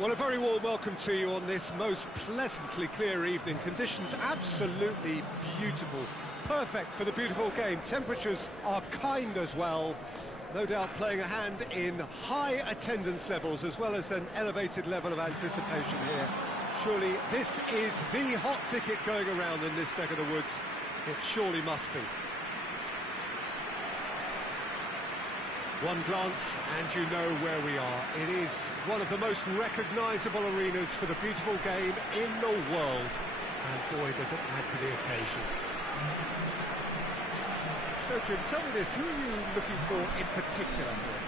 Well, a very warm welcome to you on this most pleasantly clear evening. Conditions absolutely beautiful. Perfect for the beautiful game. Temperatures are kind as well. No doubt playing a hand in high attendance levels as well as an elevated level of anticipation here. Surely this is the hot ticket going around in this neck of the woods. It surely must be. One glance and you know where we are. It is one of the most recognisable arenas for the beautiful game in the world. And boy, does it add to the occasion. So Jim, tell me this, who are you looking for in particular here?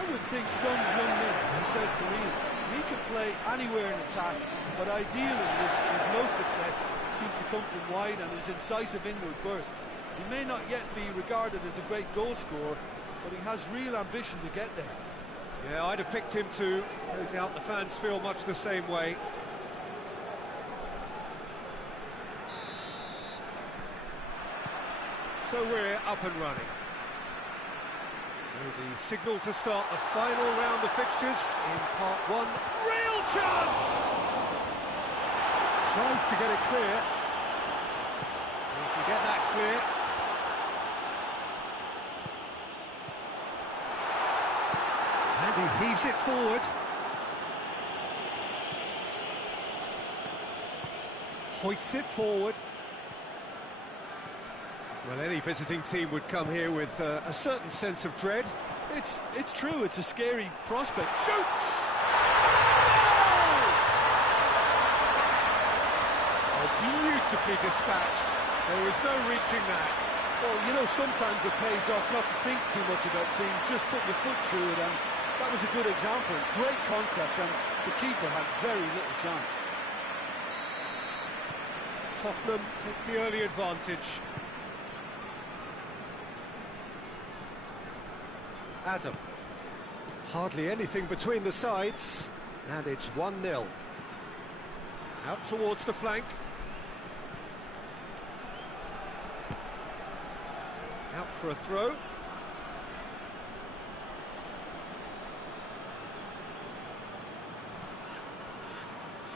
I would think some young men in South Korea. He can play anywhere in attack, but ideally his most success seems to come from wide and his incisive inward bursts. He may not yet be regarded as a great goal scorer, but he has real ambition to get there. Yeah, I'd have picked him too. No doubt the fans feel much the same way. So we're up and running. So the signal to start the final round of fixtures in part one. Real chance! Tries to get it clear. He can get that clear. And he heaves it forward. Hoists it forward. Well, any visiting team would come here with a certain sense of dread. It's true, it's a scary prospect. Shoots! Oh, beautifully dispatched. There was no reaching that. Well, you know, sometimes it pays off not to think too much about things, just put your foot through it, and that was a good example. Great contact, and the keeper had very little chance. Tottenham take the early advantage. Adam. Hardly anything between the sides, and it's 1-0. Out towards the flank. Out for a throw.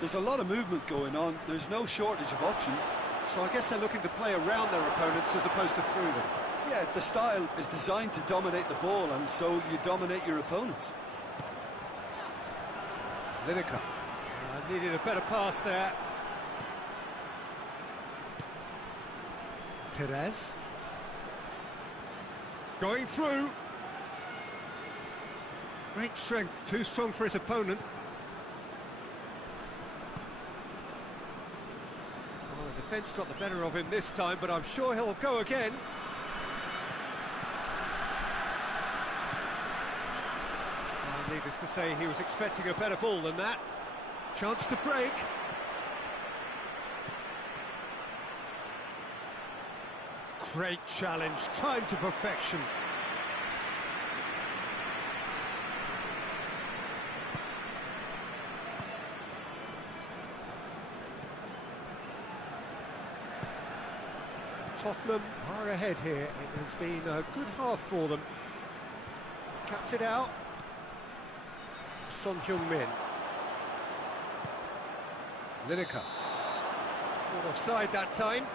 There's a lot of movement going on. There's no shortage of options. So I guess they're looking to play around their opponents as opposed to through them. Yeah, the style is designed to dominate the ball, and so you dominate your opponents. Lineker. Needed a better pass there. Perez. Going through. Great strength, too strong for his opponent. Well, the defence got the better of him this time, but I'm sure he'll go again. Needless to say, he was expecting a better ball than that. Chance to break. Great challenge, time to perfection. Tottenham are ahead here. It has been a good half for them. Cuts it out. Son Heung-min. Lineker. Caught offside that time.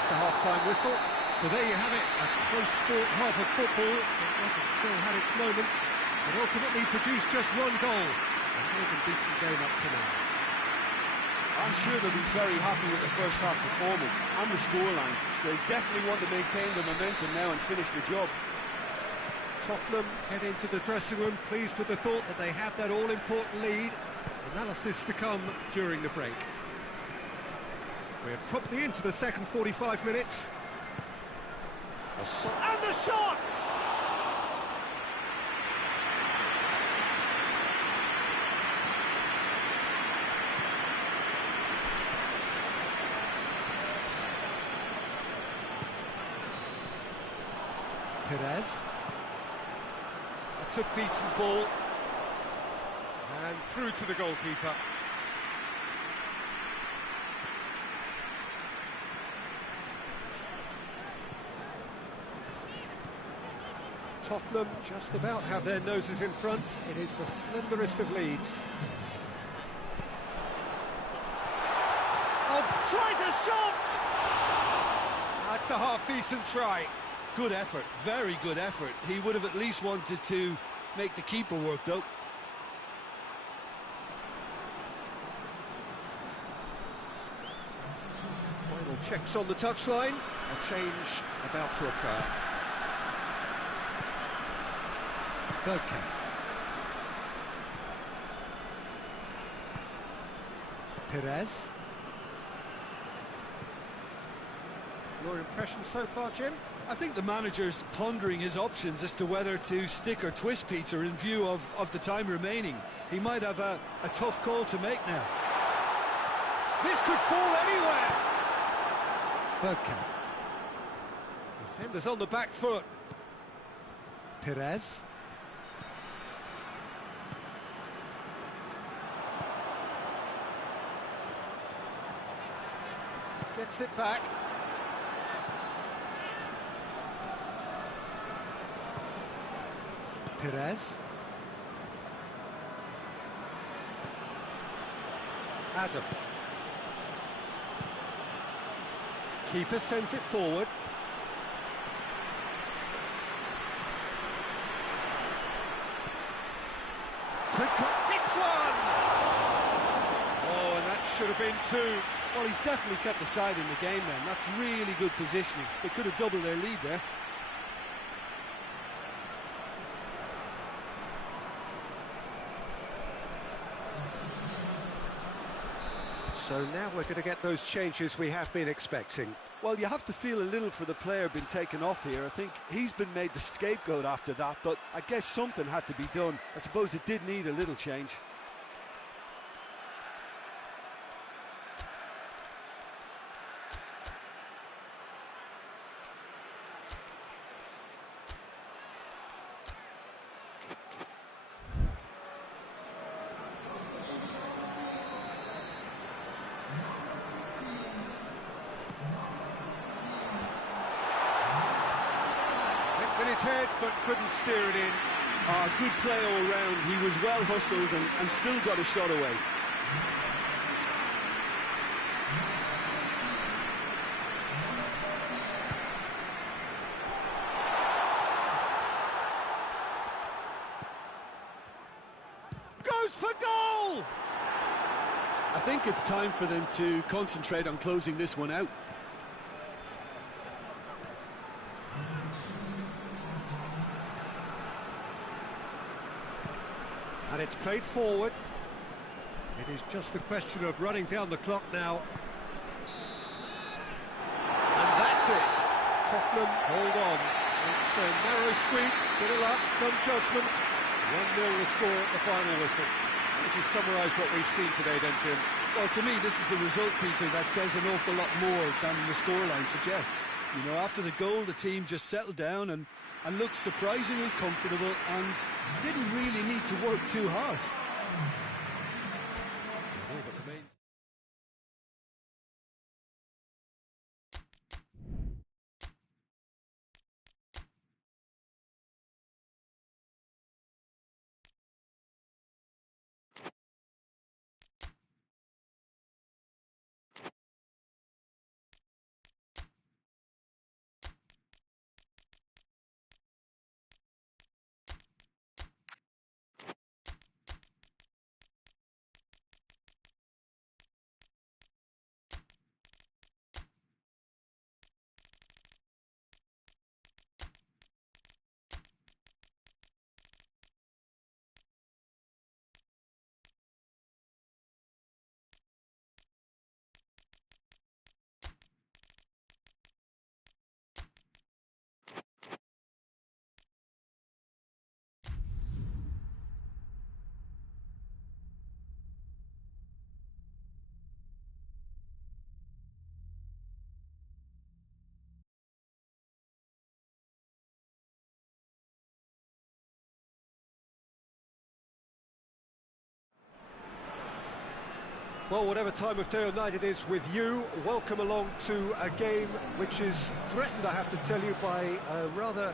The half-time whistle. So there you have it, a close-fought half of football. It still had its moments, but ultimately produced just one goal. A more than decent game up to now. I'm sure they'll be very happy with the first half performance and the scoreline. They definitely want to maintain the momentum now and finish the job. Tottenham head into the dressing room pleased with the thought that they have that all-important lead. Analysis to come during the break. We're promptly into the second 45 minutes. And the shot! Perez. That's a decent ball. And through to the goalkeeper. Tottenham just about have their noses in front. It is the slenderest of leads. Oh, tries a shot! That's a half-decent try. Good effort, very good effort. He would have at least wanted to make the keeper work, though. Final checks on the touchline. A change about to occur. Okay. Perez. Your impression so far, Jim? I think the manager's pondering his options as to whether to stick or twist Peter in view of the time remaining. He might have a tough call to make now. This could fall anywhere! Okay. Defenders on the back foot. Perez. Gets it back. Perez. Adam. Keeper sends it forward. Quick hits one! Oh, and that should have been two. Well, he's definitely kept the side in the game then. That's really good positioning. They could have doubled their lead there. So now we're going to get those changes we have been expecting. Well, you have to feel a little for the player being taken off here. I think he's been made the scapegoat after that, but I guess something had to be done. I suppose it did need a little change. With his head, but couldn't steer it in. Good play all round. He was well hustled and still got a shot away. Goes for goal! I think it's time for them to concentrate on closing this one out. And it's played forward. It is just a question of running down the clock now. And that's it. Tottenham hold on. It's a narrow squeak, bit of luck, some judgment. 1-0 the score at the final whistle. How would you summarise what we've seen today then, Jim? Well, to me, this is a result, Peter, that says an awful lot more than the scoreline suggests. You know, after the goal, the team just settled down and looked surprisingly comfortable and didn't really need to work too hard. Well, whatever time of day or night it is with you, welcome along to a game which is threatened, I have to tell you, by a rather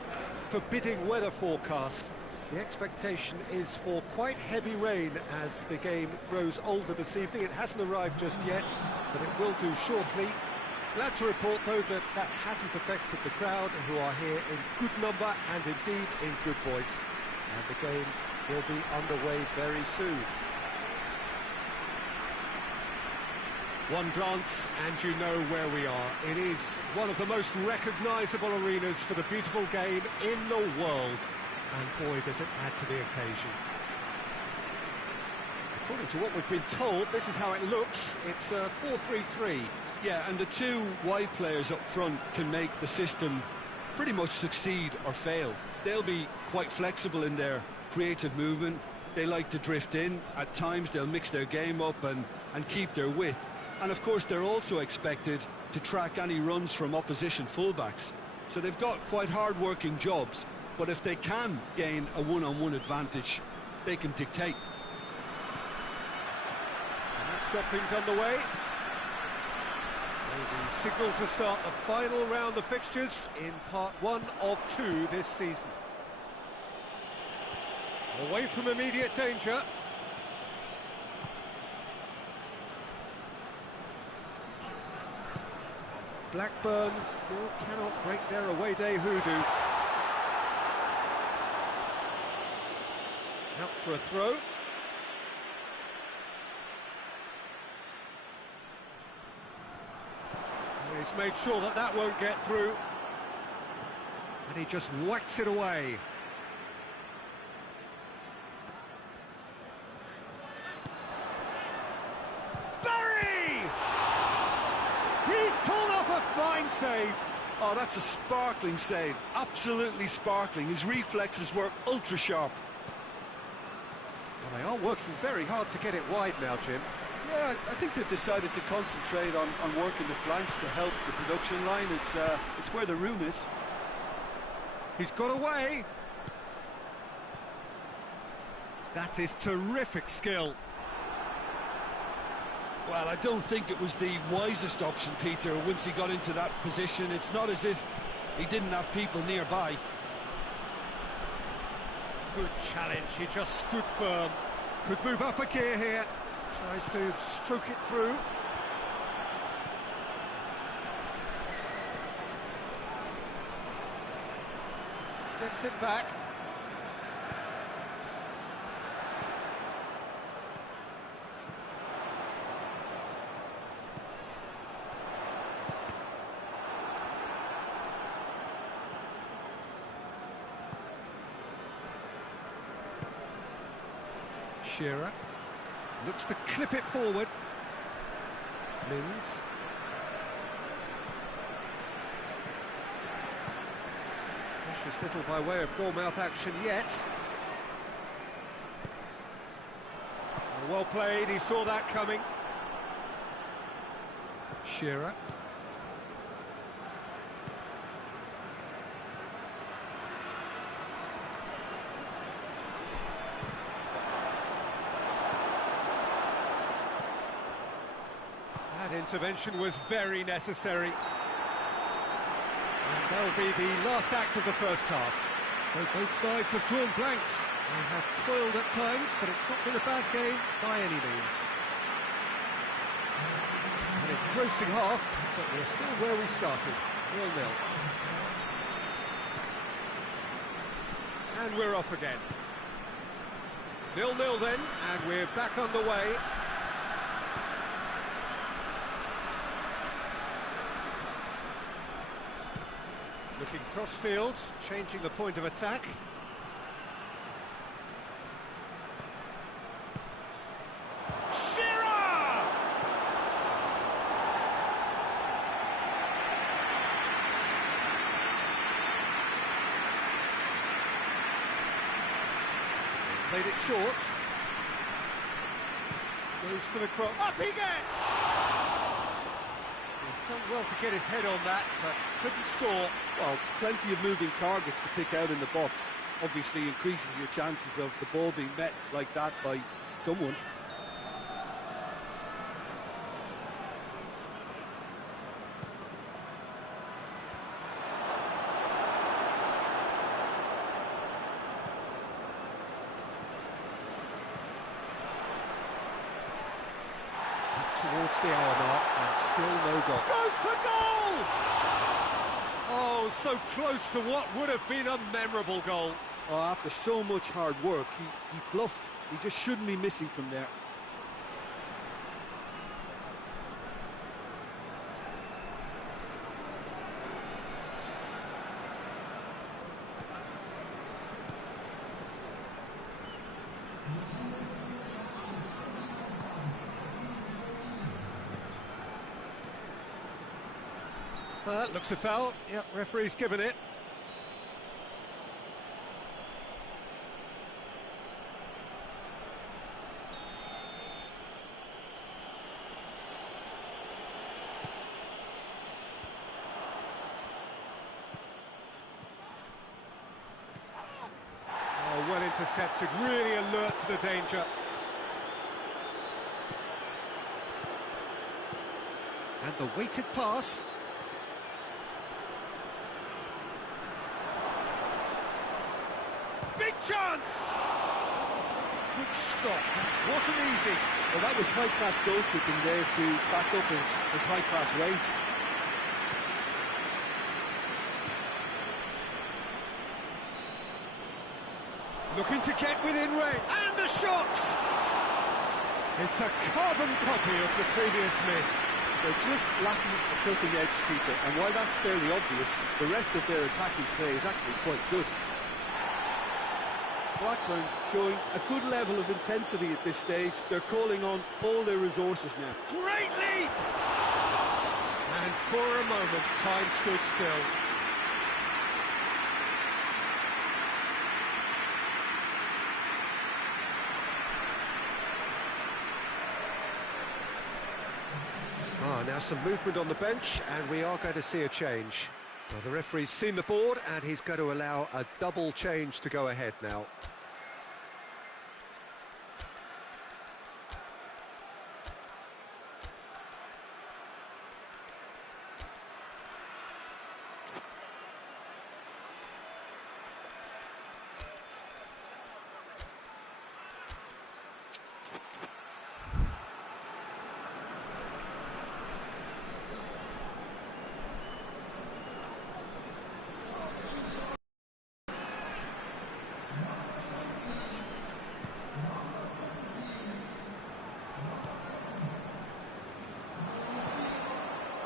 forbidding weather forecast. The expectation is for quite heavy rain as the game grows older this evening. It hasn't arrived just yet, but it will do shortly. Glad to report, though, that that hasn't affected the crowd, who are here in good number and indeed in good voice. And the game will be underway very soon. One glance and you know where we are. It is one of the most recognisable arenas for the beautiful game in the world. And boy, does it add to the occasion. According to what we've been told, this is how it looks. It's 4-3-3. Yeah, and the two wide players up front can make the system pretty much succeed or fail. They'll be quite flexible in their creative movement. They like to drift in. At times they'll mix their game up and keep their width. And of course they're also expected to track any runs from opposition fullbacks. So they've got quite hard-working jobs, but if they can gain a one-on-one advantage, they can dictate. So that's got things underway. So the signal to start the final round of fixtures in part 1 of 2 this season. Away from immediate danger. Blackburn still cannot break their away day hoodoo. Out for a throw. He's made sure that that won't get through. And he just whacks it away. Fine save. Oh, that's a sparkling save. Absolutely sparkling. His reflexes were ultra sharp. Well, they are working very hard to get it wide now, Jim. Yeah, I think they've decided to concentrate on working the flanks to help the production line. It's where the room is. He's got away. That is terrific skill. Well, I don't think it was the wisest option, Peter, once he got into that position. It's not as if he didn't have people nearby. Good challenge, he just stood firm. Could move up a gear here. Tries to stroke it through. Gets it back. Shearer looks to clip it forward. Mins. Precious little by way of goal-mouth action yet. Well played, he saw that coming. Shearer. That intervention was very necessary. And that'll be the last act of the first half. So both sides have drawn blanks. They have toiled at times, but it's not been a bad game by any means. An engrossing half, but we're still where we started, 0-0. And we're off again. 0-0 then, and we're back underway. Looking cross-field, changing the point of attack. Shearer! Played it short. Goes for the cross. Up he gets! He's done well to get his head on that, but couldn't score. Well, plenty of moving targets to pick out in the box. Obviously increases your chances of the ball being met like that by someone. approached the hour mark and still no goal. Goes for goal! Oh, so close to what would have been a memorable goal. Oh, after so much hard work, he fluffed. He just shouldn't be missing from there. Looks a foul. Yep, referee's given it. Oh, well intercepted, really alert to the danger. And the weighted pass. Big chance! Good stop, that wasn't easy. Well, that was high-class goalkeeping there to back up his high-class range. Looking to get within range, and the shot! It's a carbon copy of the previous miss. They're just lacking a cutting edge, Peter, and while that's fairly obvious, the rest of their attacking play is actually quite good. Blackburn showing a good level of intensity at this stage. They're calling on all their resources now. Great leap! And for a moment, time stood still. Now some movement on the bench, and we are going to see a change. Well, the referee's seen the board, and he's going to allow a double change to go ahead now.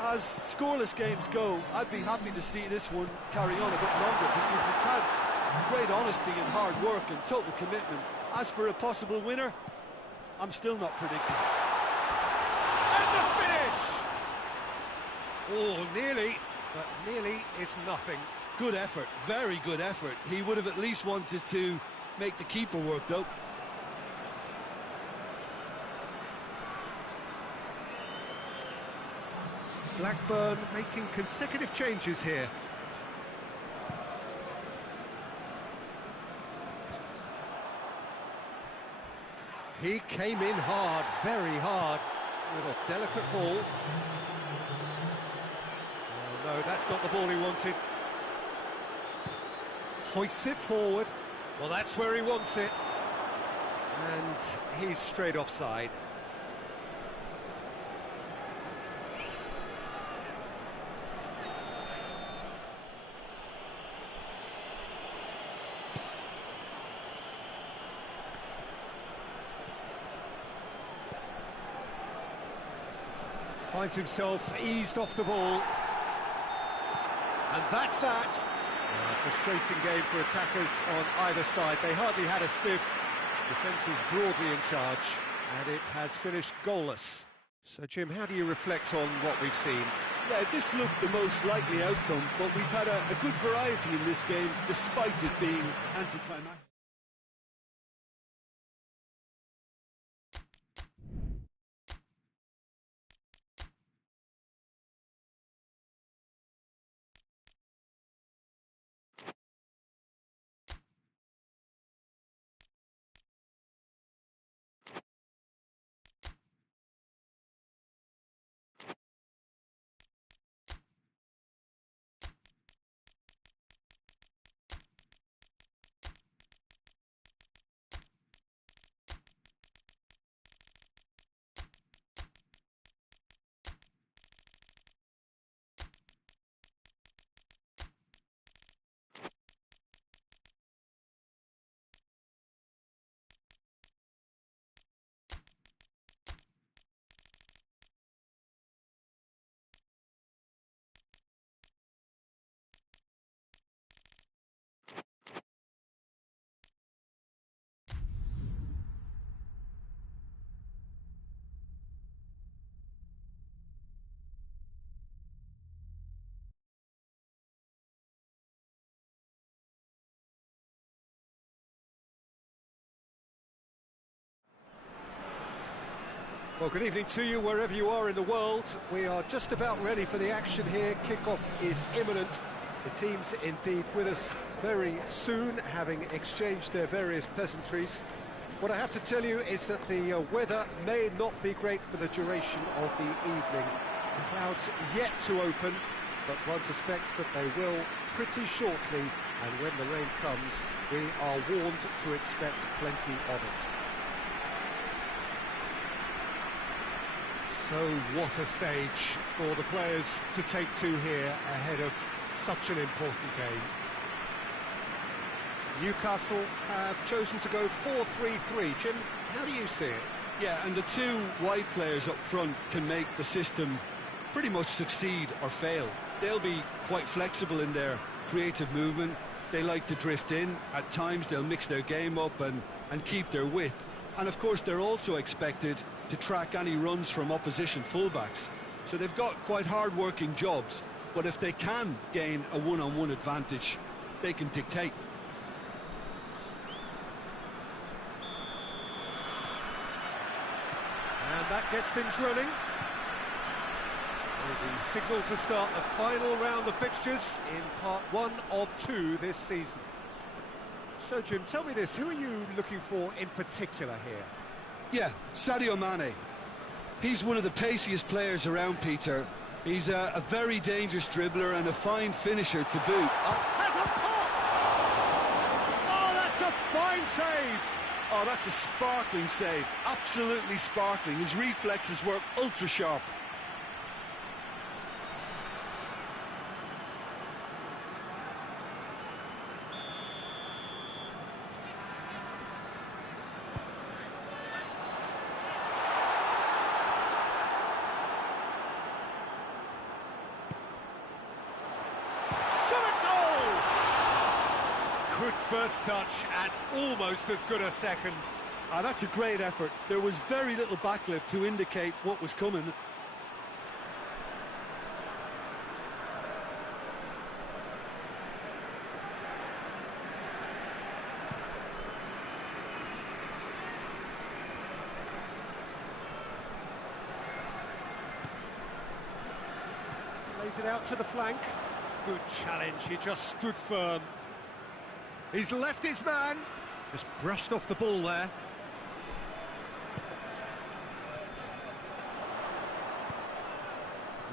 As scoreless games go, I'd be happy to see this one carry on a bit longer because it's had great honesty and hard work and total commitment. As for a possible winner, I'm still not predicting. And the finish! Oh, nearly, but nearly is nothing. Good effort, very good effort. He would have at least wanted to make the keeper work, though. Blackburn making consecutive changes here. He came in hard, very hard, with a delicate ball. Oh, no, that's not the ball he wanted. Hoists it forward. Well, that's where he wants it. And he's straight offside. Finds himself eased off the ball. And that's that. A frustrating game for attackers on either side. They hardly had a sniff. Defence is broadly in charge, and it has finished goalless. So, Jim, how do you reflect on what we've seen? Yeah, this looked the most likely outcome, but we've had a good variety in this game, despite it being anticlimactic. Well, good evening to you wherever you are in the world. We are just about ready for the action here. Kickoff is imminent. The team's indeed with us very soon, having exchanged their various pleasantries. What I have to tell you is that the weather may not be great for the duration of the evening. The clouds yet to open, but one suspects that they will pretty shortly, and when the rain comes, we are warned to expect plenty of it. So what a stage for the players to take to here ahead of such an important game. Newcastle have chosen to go 4-3-3. Jim, how do you see it? Yeah, and the two wide players up front can make the system pretty much succeed or fail. They'll be quite flexible in their creative movement. They like to drift in. At times they'll mix their game up and keep their width. And of course they're also expected to track any runs from opposition fullbacks. So they've got quite hard-working jobs, but if they can gain a one-on-one advantage, they can dictate. And that gets things running. So the signal to start the final round of fixtures in part 1 of 2 this season. So, Jim, tell me this, who are you looking for in particular here? Yeah, Sadio Mane. He's one of the paciest players around, Peter. He's a very dangerous dribbler and a fine finisher to boot. Has a pop! Oh, that's a fine save! Oh, that's a sparkling save. Absolutely sparkling. His reflexes work ultra-sharp. Good first touch and almost as good a second. That's a great effort. There was very little backlift to indicate what was coming. Plays it out to the flank. Good challenge, he just stood firm. He's left his man, just brushed off the ball there.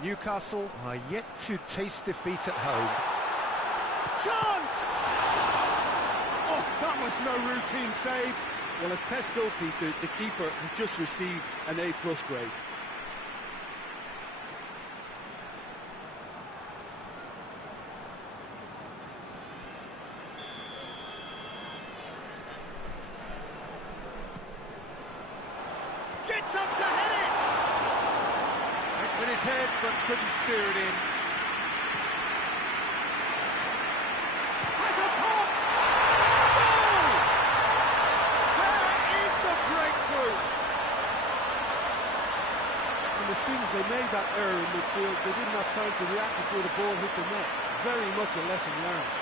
Newcastle are yet to taste defeat at home. Chance! Oh, that was no routine save. Well, as Tesco, Peter, the keeper has just received an A+ grade. Gets up to head it! Went with his head, but couldn't steer it in. Has a pop! Goal! There is the breakthrough! And as soon as they made that error in midfield, they didn't have time to react before the ball hit the net. Very much a lesson learned.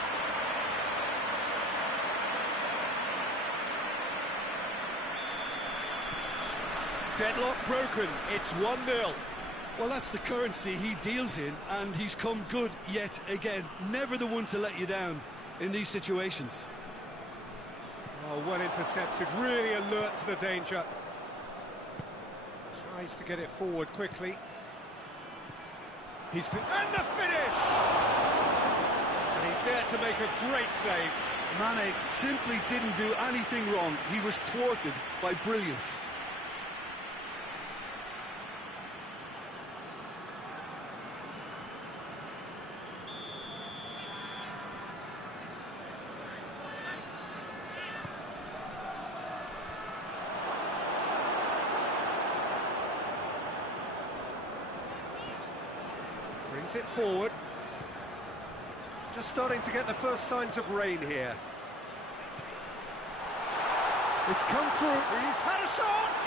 Deadlock broken, it's 1-0. Well, that's the currency he deals in, and he's come good yet again. Never the one to let you down in these situations. Oh, well intercepted, really alert to the danger. Tries to get it forward quickly. And the finish! And he's there to make a great save. Mane simply didn't do anything wrong. He was thwarted by brilliance. Brings it forward. Just starting to get the first signs of rain here. It's come through. He's had a shot!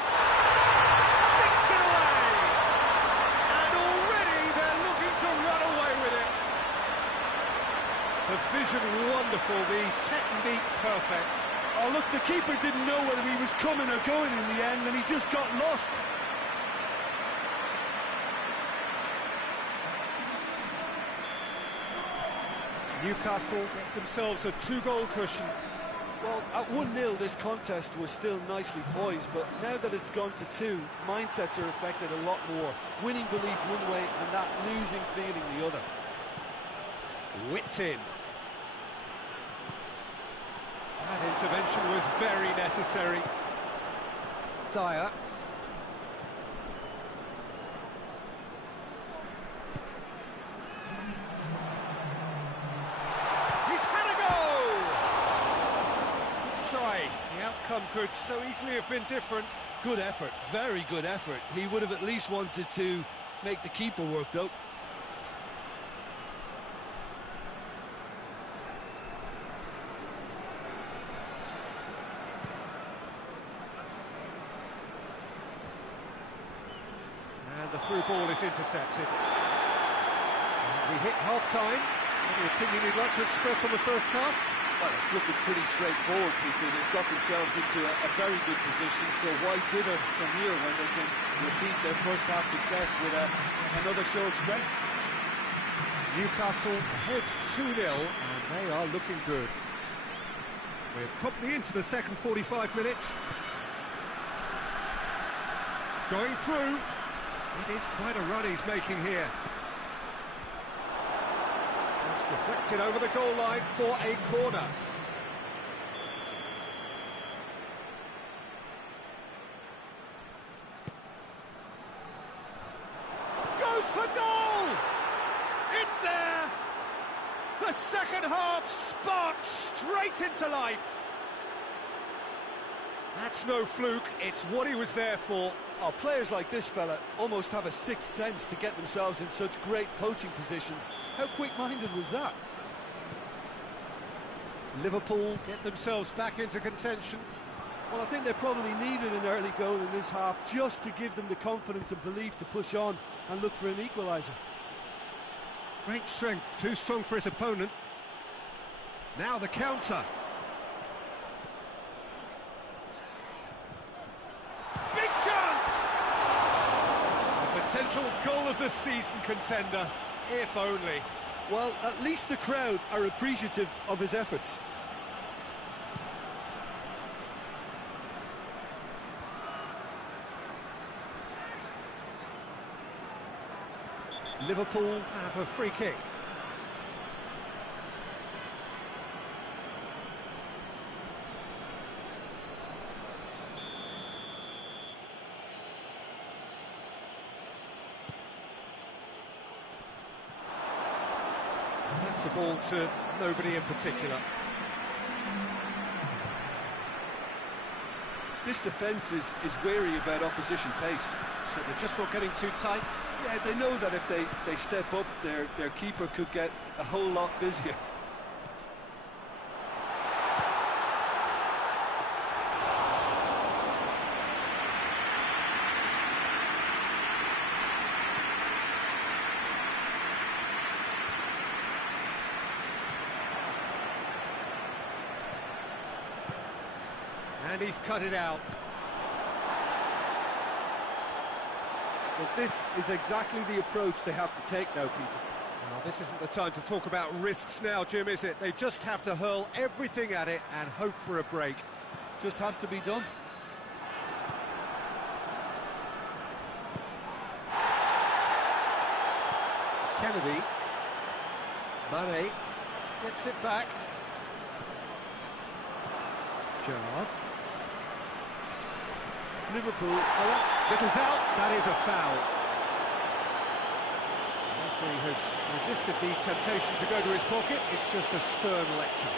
Sticks it away! And already they're looking to run away with it. The vision wonderful, the technique perfect. Oh, look, the keeper didn't know whether he was coming or going in the end, and he just got lost. Newcastle get themselves a 2-goal cushion. Well, at 1-0 this contest was still nicely poised, but now that it's gone to 2, mindsets are affected a lot more. Winning belief one way and that losing feeling the other. Whipped in. That intervention was very necessary. Dyer. He's had a go! Good try. The outcome could so easily have been different. Good effort, very good effort. He would have at least wanted to make the keeper work though. And the through ball is intercepted. We hit half-time. Any opinion you'd like to express on the first half? Well, it's looking pretty straightforward, Peter. They've got themselves into a very good position, so why dither from here when they can repeat their first half success with another show of strength? Newcastle ahead 2-0, and they are looking good. We're promptly into the second 45 minutes. Going through. It is quite a run he's making here. Just deflected over the goal line for a corner. Goes for goal! It's there! The second half sparked straight into life. That's no fluke, it's what he was there for. Oh, players like this fella almost have a sixth sense to get themselves in such great poaching positions. How quick-minded was that? Liverpool get themselves back into contention. Well, I think they probably needed an early goal in this half just to give them the confidence and belief to push on and look for an equaliser. Great strength, too strong for his opponent. Now the counter. Big chance! A potential goal of the season contender, if only. Well, at least the crowd are appreciative of his efforts. Liverpool have a free kick. That's the ball to nobody in particular. This defence is wary about opposition pace. So they're just not getting too tight. Yeah, they know that if they step up, their keeper could get a whole lot busier. And he's cut it out. But this is exactly the approach they have to take now, Peter. Well, this isn't the time to talk about risks now, Jim, is it? They just have to hurl everything at it and hope for a break. Just has to be done. Kennedy. Mane gets it back. Gerrard. Liverpool are up. Little doubt, that is a foul. The referee has resisted the temptation to go to his pocket. It's just a stern lecture.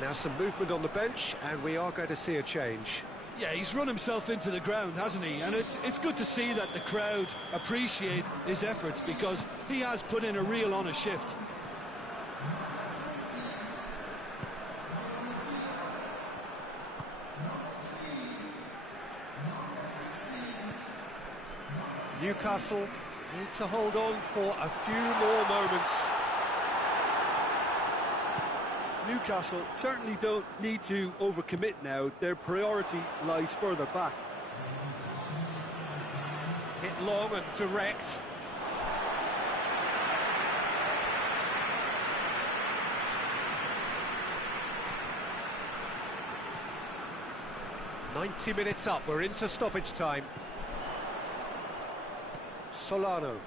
Now some movement on the bench, and we are going to see a change. Yeah, he's run himself into the ground, hasn't he? And it's good to see that the crowd appreciate his efforts, because he has put in a real honest shift. Newcastle need to hold on for a few more moments. Newcastle certainly don't need to overcommit now. Their priority lies further back. Hit long and direct. "90 minutes up, we're into stoppage time." Solano.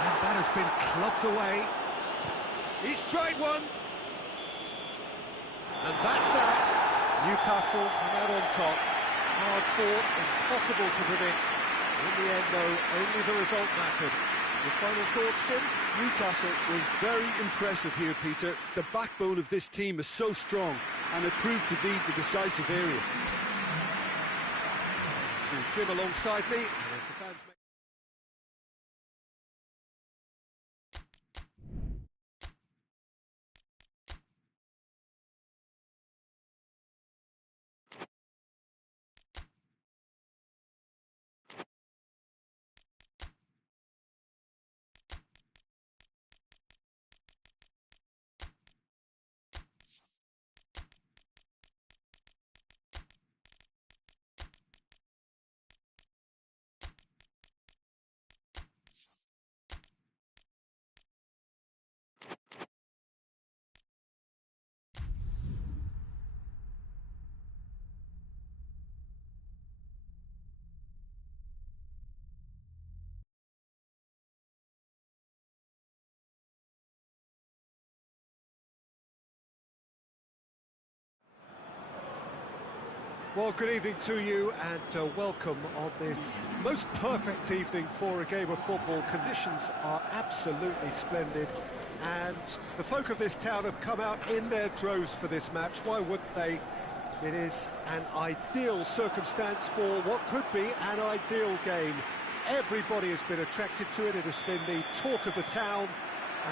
And that has been clubbed away. He's tried one. And that's that. Newcastle come out on top. Hard fought, impossible to predict. In the end, though, only the result mattered. Your final thoughts, Jim? Newcastle were very impressive here, Peter. The backbone of this team is so strong, and it proved to be the decisive area. Thanks to Jim alongside me. As the fans make... Well, good evening to you, and welcome on this most perfect evening for a game of football. Conditions are absolutely splendid, and the folk of this town have come out in their droves for this match. Why wouldn't they? It is an ideal circumstance for what could be an ideal game. Everybody has been attracted to it. It has been the talk of the town,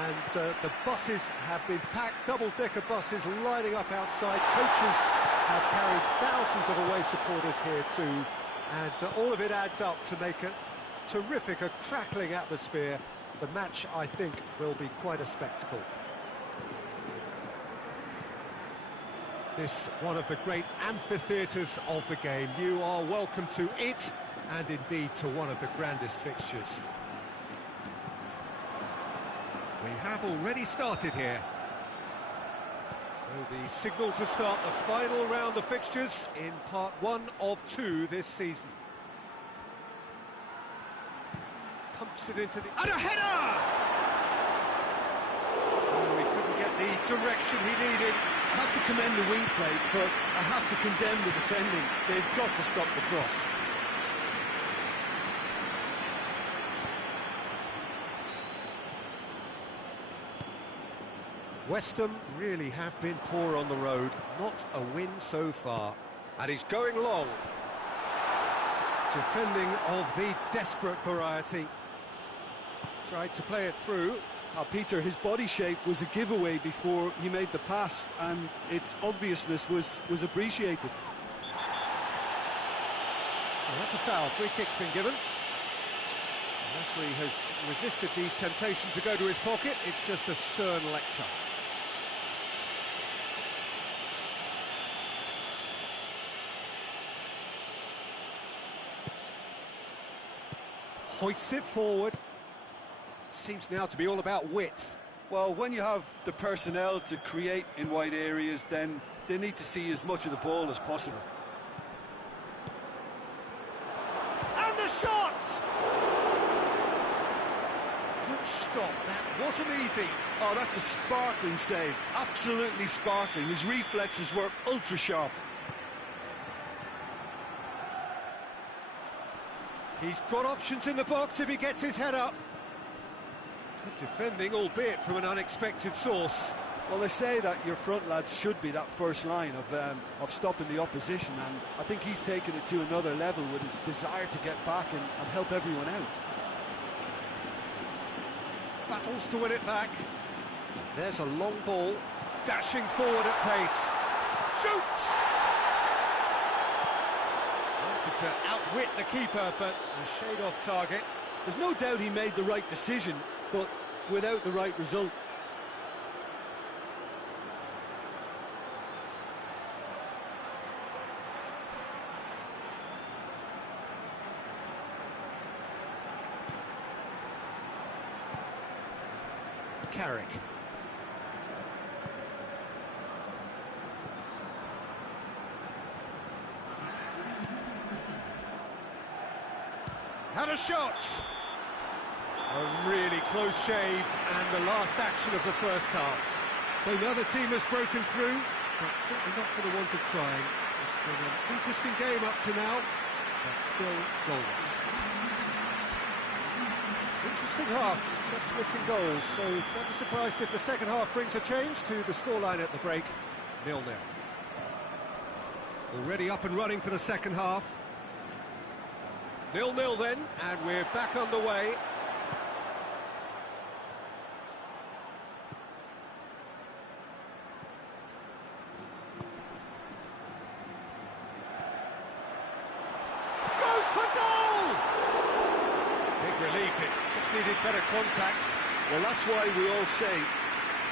and the buses have been packed, double-decker buses lining up outside. Coaches have carried thousands of away supporters here too, and all of it adds up to make a terrific, a crackling atmosphere. The match, I think, will be quite a spectacle. This one of the great amphitheatres of the game. You are welcome to it, and indeed to one of the grandest fixtures. We have already started here. So the signal to start the final round of fixtures in part 1 of 2 this season. Pumps it into the... And a header! Oh, he couldn't get the direction he needed. I have to commend the wing play, but I have to condemn the defending. They've got to stop the cross. West Ham really have been poor on the road, not a win so far. And he's going long. Defending of the desperate variety. Tried to play it through. Peter, his body shape was a giveaway before he made the pass, and its obviousness was appreciated. Well, that's a foul. Free kick's been given. The referee has resisted the temptation to go to his pocket. It's just a stern lecture. Hoists it forward. Seems now to be all about width. Well, when you have the personnel to create in wide areas, then they need to see as much of the ball as possible. And the shot! Good stop, that wasn't easy. Oh, that's a sparkling save, absolutely sparkling. His reflexes were ultra-sharp. He's got options in the box if he gets his head up. Good defending, albeit from an unexpected source. Well, they say that your front lads should be that first line of stopping the opposition, and I think he's taken it to another level with his desire to get back and help everyone out. Battles to win it back. There's a long ball, dashing forward at pace. Shoots! Wanted to outwit the keeper, but a shade off target. There's no doubt he made the right decision, but without the right result. Carrick. Had a shot! A really close shave, and the last action of the first half. So now the team has broken through, but certainly not for the want of trying. It's been an interesting game up to now, but still goalless. Interesting half, just missing goals, so don't be surprised if the second half brings a change to the scoreline at the break, 0-0. Already up and running for the second half. 0-0 then, and we're back underway. Goes for goal! Big relief, it just needed better contact. Well, that's why we all say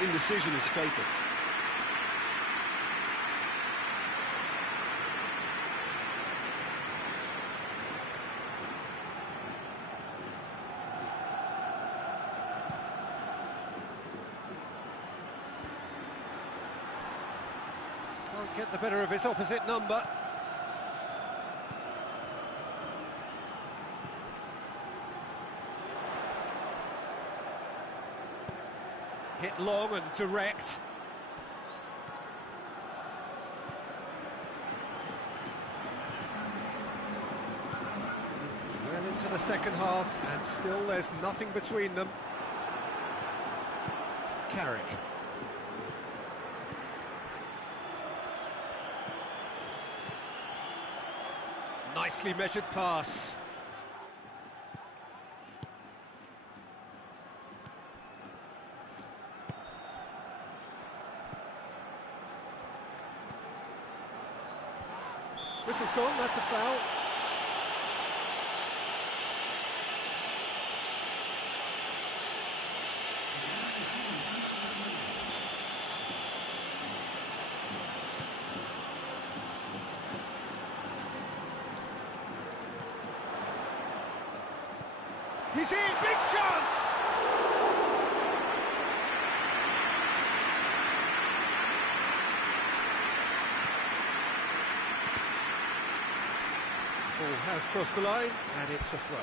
indecision is fatal. Can't get the better of his opposite number. Hit long and direct. Well into the second half, and still there's nothing between them. Carrick. Nicely measured pass. Whistle's gone, that's a foul. He's in, big chance! Ball has crossed the line, and it's a throw.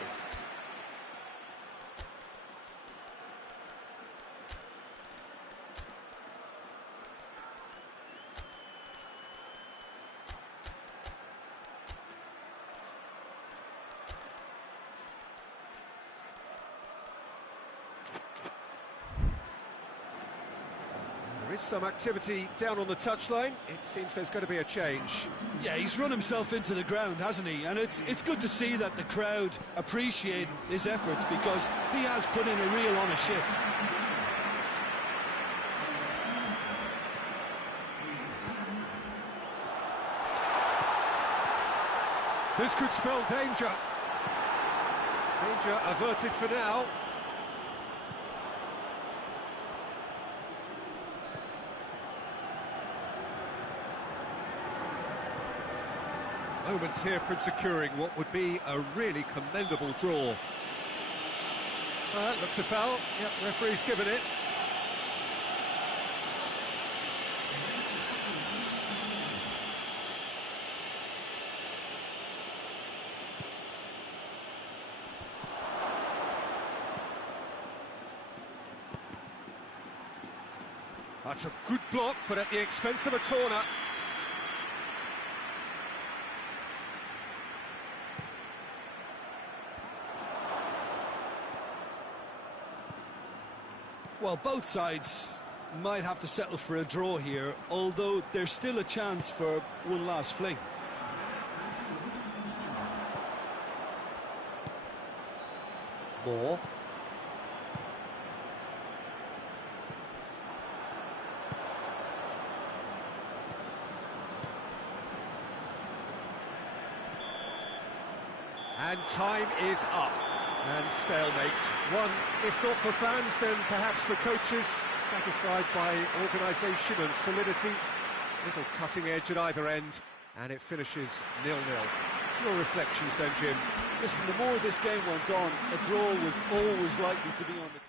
There is some activity down on the touchline. It seems there's going to be a change. Yeah, he's run himself into the ground, hasn't he? And it's good to see that the crowd appreciate his efforts, because he has put in a real honest shift. This could spell danger. Danger averted for now. Moments here from securing what would be a really commendable draw. Looks a foul. Yep, referee's given it. That's a good block, but at the expense of a corner. Well, both sides might have to settle for a draw here, although there's still a chance for one last fling. Moore. And time is up. And stalemate. One, if not for fans, then perhaps for coaches, satisfied by organisation and solidity. Little cutting edge at either end, and it finishes 0-0. Your reflections then, Jim? Listen, the more this game went on, a draw was always likely to be on the...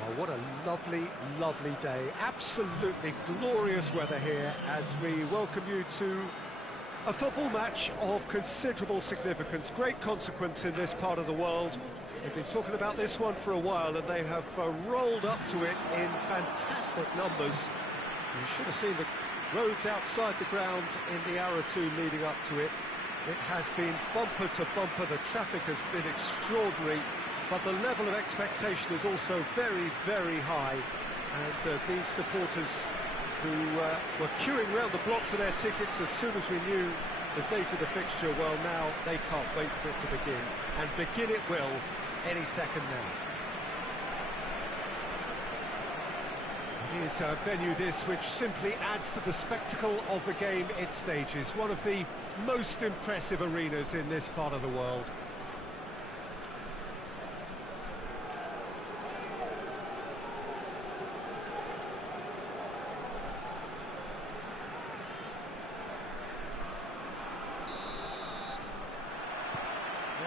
Well, what a lovely, lovely day. Absolutely glorious weather here as we welcome you to a football match of considerable significance, great consequence in this part of the world. They've been talking about this one for a while and they have rolled up to it in fantastic numbers. You should have seen the roads outside the ground in the hour or two leading up to it. It has been bumper to bumper, the traffic has been extraordinary, but the level of expectation is also very, very high. And these supporters who were queuing round the block for their tickets as soon as we knew the date of the fixture, well, now they can't wait for it to begin. And begin it will any second now. It is a venue this which simply adds to the spectacle of the game it stages. One of the most impressive arenas in this part of the world.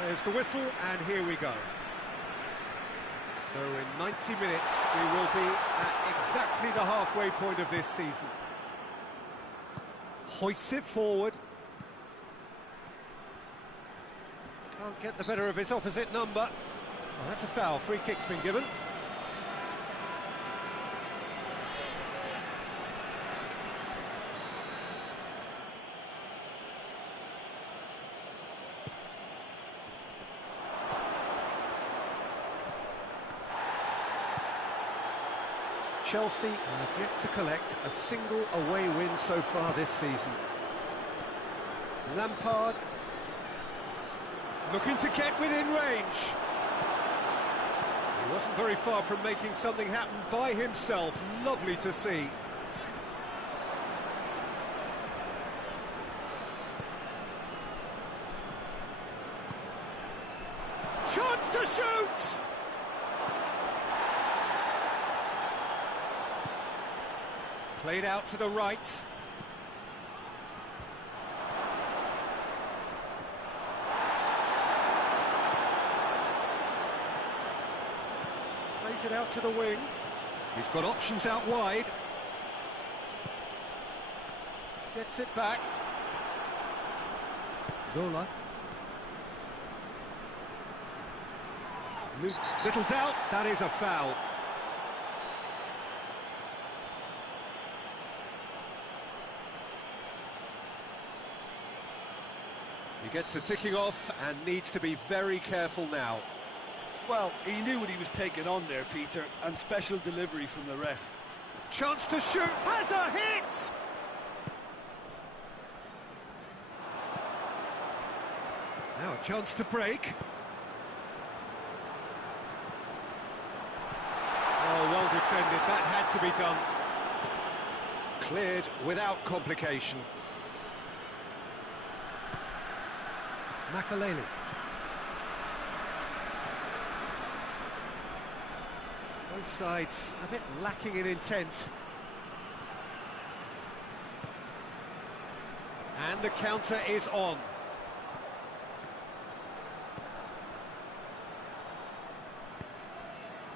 There's the whistle, and here we go. So in 90 minutes, we will be at exactly the halfway point of this season. Hoists it forward. Can't get the better of his opposite number. Oh, that's a foul. Free kick's been given. Chelsea have yet to collect a single away win so far this season. Lampard looking to get within range. He wasn't very far from making something happen by himself. Lovely to see. Chance to shoot! Played out to the right. Plays it out to the wing. He's got options out wide. Gets it back. Zola. Little doubt, that is a foul. He gets the ticking off and needs to be very careful now. Well, he knew what he was taking on there, Peter, and special delivery from the ref. Chance to shoot, has a hit! Now a chance to break. Oh, well defended, that had to be done. Cleared without complication. Makaleli. Both sides a bit lacking in intent. And the counter is on.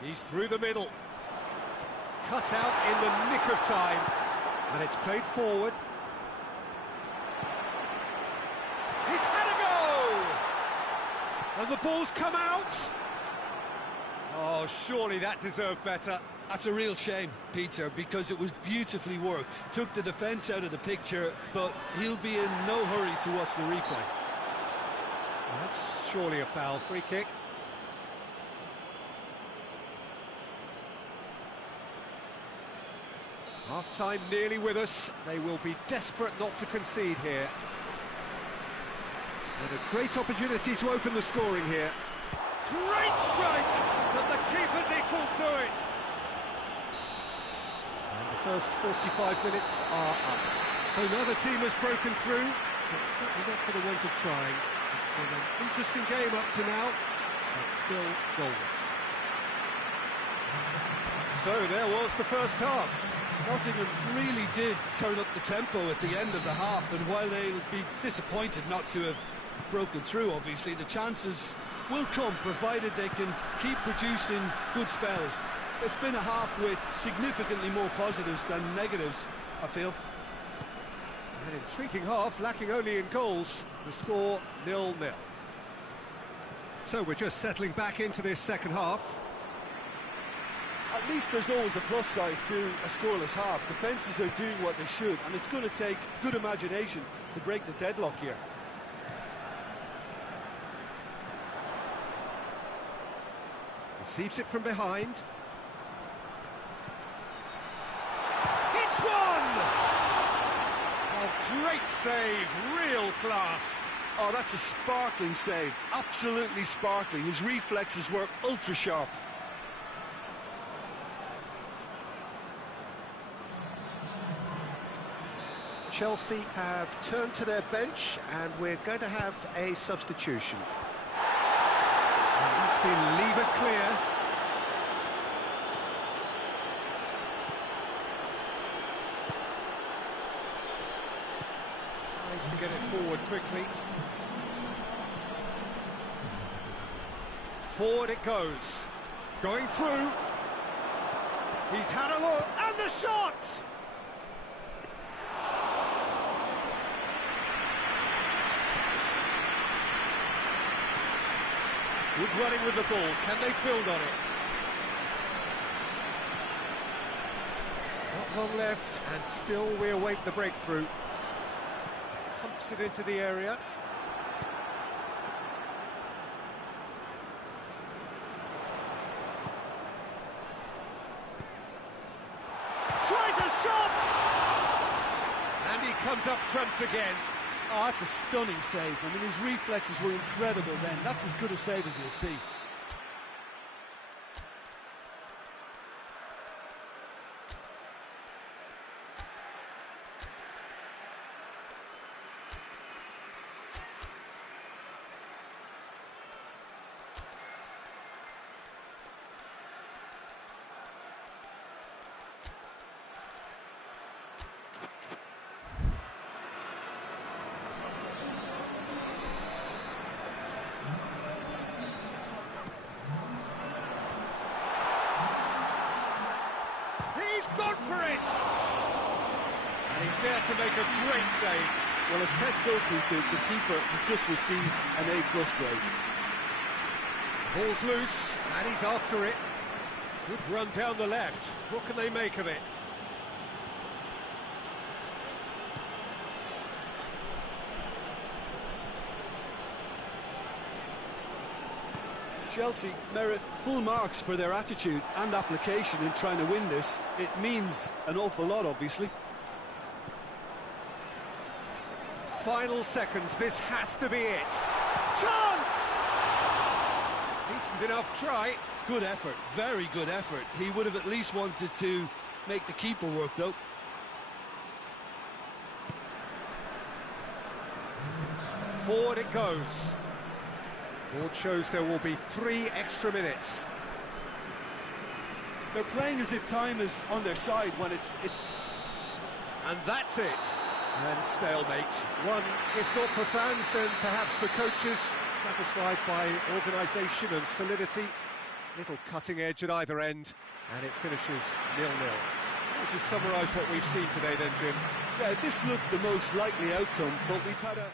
He's through the middle. Cut out in the nick of time. And it's played forward. He's had a go! And the ball's come out. Oh, surely that deserved better. That's a real shame, Peter, because it was beautifully worked. Took the defence out of the picture, but he'll be in no hurry to watch the replay. Well, that's surely a foul. Free kick. Half-time nearly with us. They will be desperate not to concede here. And a great opportunity to open the scoring here. Great strike! But the keeper's equal to it. And the first 45 minutes are up. So neither team has broken through, but certainly not for the want of trying. It's been an interesting game up to now, but still goalless. So there was the first half. Nottingham really did turn up the tempo at the end of the half, and while they'll be disappointed not to have broken through, obviously, the chances will come, provided they can keep producing good spells. It's been a half with significantly more positives than negatives, I feel. An intriguing half, lacking only in goals. The score 0-0. So we're just settling back into this second half. At least there's always a plus side to a scoreless half. Defences are doing what they should, and it's going to take good imagination to break the deadlock here. Receives it from behind. Hits one! Oh, great save, real class. Oh, that's a sparkling save, absolutely sparkling. His reflexes were ultra-sharp. Chelsea have turned to their bench, and we're going to have a substitution. And that's been levered clear. Tries to get it forward quickly. Forward it goes. Going through. He's had a look, and the shot! Good running with the ball. Can they build on it? Not long left, and still we await the breakthrough. Pumps it into the area. Tries a shot! And he comes up trumps again. Oh, that's a stunning save. I mean, his reflexes were incredible then. That's as good a save as you'll see. Gone for it! And he's there to make a great save. Well, as tests go, Peter, the keeper has just received an A+ grade. Ball's loose, and he's after it. Good run down the left. What can they make of it? Chelsea merit full marks for their attitude and application in trying to win this. It means an awful lot, obviously. Final seconds, this has to be it. Chance! Decent enough try. Good effort, very good effort. He would have at least wanted to make the keeper work, though. Forward it goes. Board shows there will be 3 extra minutes. They're playing as if time is on their side when it's... And that's it. And stalemate. One, if not for fans, then perhaps for coaches, satisfied by organisation and solidity. Little cutting edge at either end, and it finishes 0-0. Would you summarise what we've seen today then, Jim? Yeah, this looked the most likely outcome, but we've had a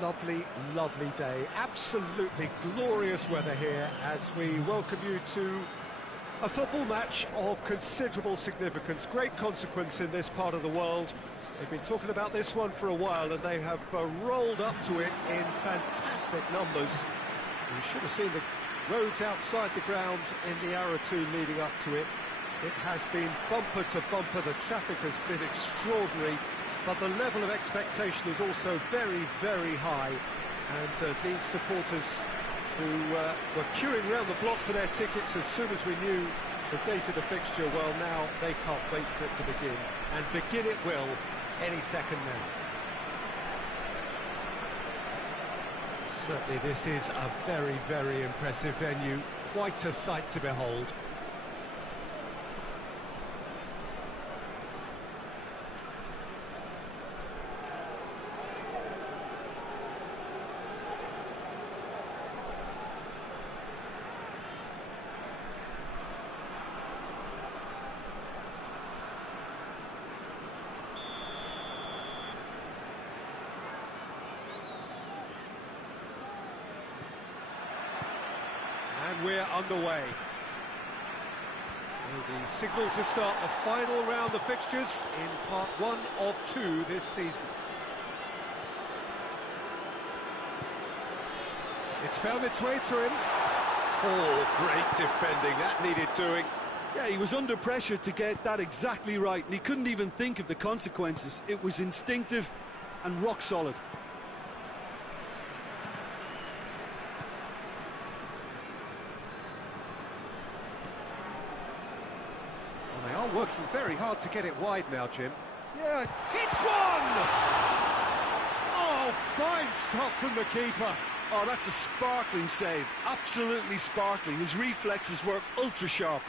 lovely, lovely day. Absolutely glorious weather here as we welcome you to a football match of considerable significance, great consequence in this part of the world. They've been talking about this one for a while and they have rolled up to it in fantastic numbers. You should have seen the roads outside the ground in the hour or two leading up to it. It has been bumper to bumper, the traffic has been extraordinary, but the level of expectation is also very, very high. And these supporters who were queuing around the block for their tickets as soon as we knew the date of the fixture, well, now they can't wait for it to begin. And begin it will any second now. Certainly this is a very, very impressive venue, quite a sight to behold. And we're underway. So the signal to start the final round of fixtures in part 1 of 2 this season. It's found its way to him. Oh, great defending, that needed doing. Yeah, he was under pressure to get that exactly right, and he couldn't even think of the consequences. It was instinctive and rock solid. They are working very hard to get it wide now, Jim. Yeah, hits one! Oh, fine stop from the keeper. Oh, that's a sparkling save, absolutely sparkling. His reflexes were ultra sharp.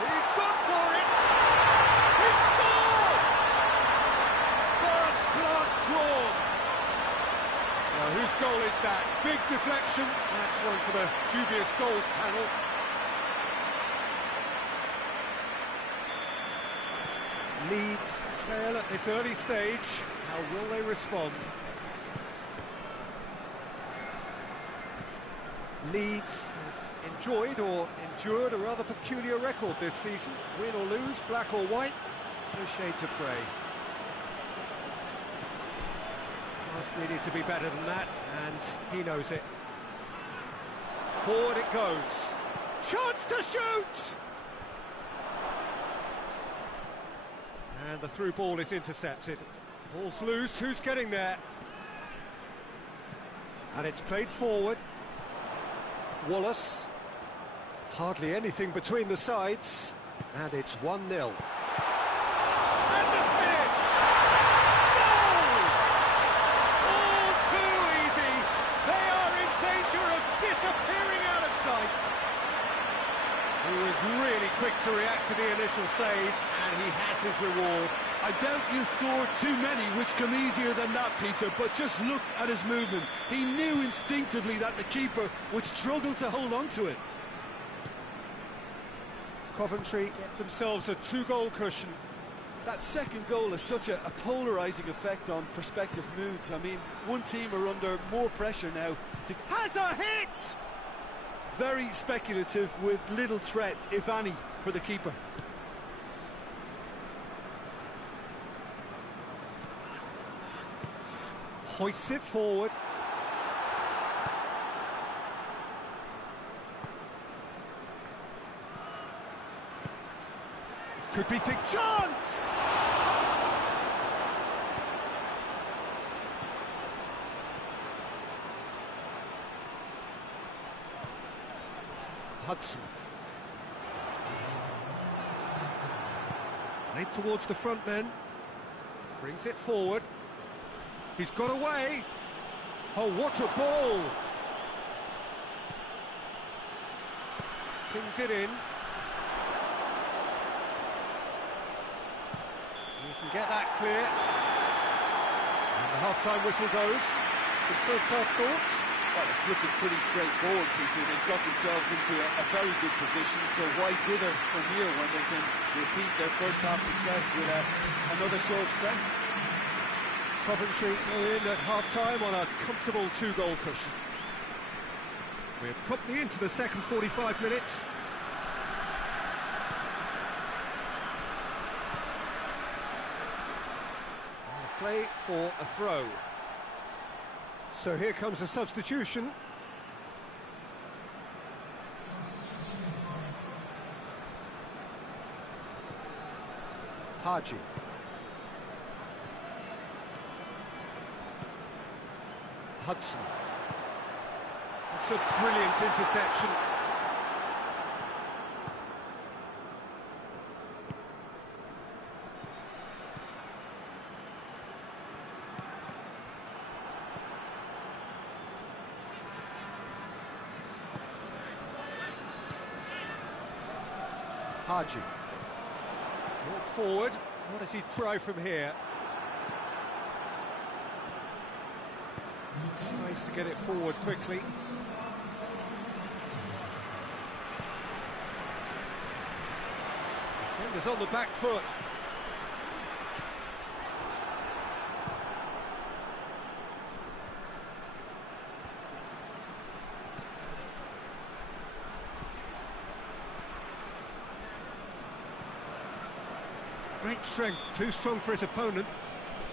He's gone for it! He scored! First blood drawn. Now, whose goal is that? Big deflection. That's one for the dubious goals panel. Leeds trail at this early stage. How will they respond? Leeds have enjoyed or endured a rather peculiar record this season. Win or lose, black or white, no shades of grey. Just needed to be better than that, and he knows it. Forward it goes. Chance to shoot! And the through ball is intercepted. Ball's loose, who's getting there? And it's played forward. Wallace. Hardly anything between the sides. And it's 1-0. And the finish! Goal! All too easy. They are in danger of disappearing out of sight. He was really quick to react to the initial save, and he has his reward. I doubt he'll score too many which come easier than that, Peter, but just look at his movement. He knew instinctively that the keeper would struggle to hold on to it. Coventry get themselves a 2-goal cushion. That second goal has such a polarising effect on prospective moods. I mean, one team are under more pressure now to... Has a hit! Very speculative with little threat, if any, for the keeper. Hoists it forward. Could be big chance! Hudson. Played towards the front men. Brings it forward. He's got away. Oh, what a ball! Pings it in. You can get that clear. And the half-time whistle goes. Some first-half thoughts. Well, it's looking pretty straightforward, Peter. They've got themselves into a very good position, so why dither from here when they can repeat their first half success with another show of strength? Coventry go in at half-time on a comfortable 2-goal cushion. We're promptly into the second 45 minutes. Play for a throw. So here comes a substitution. Haji. Hudson. It's a brilliant interception. Haji. Brought forward. What does he try from here? Tries to get it forward quickly. Defenders on the back foot. Great strength, too strong for his opponent.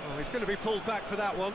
Oh, he's going to be pulled back for that one.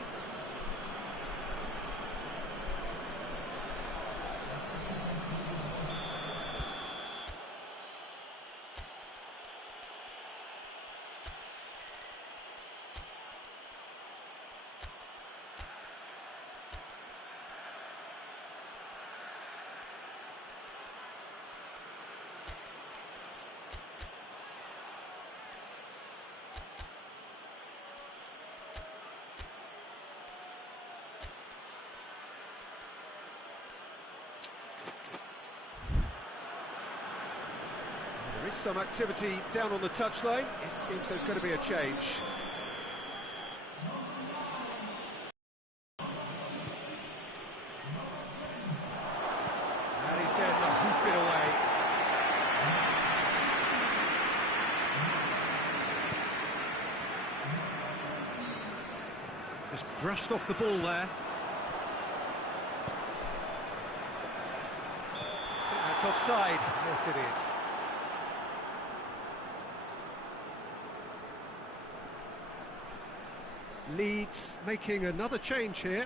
There is some activity down on the touchline. It seems there's going to be a change. And he's there to hoof it away. Just brushed off the ball there. I think that's offside. Yes, it is. Leeds making another change here.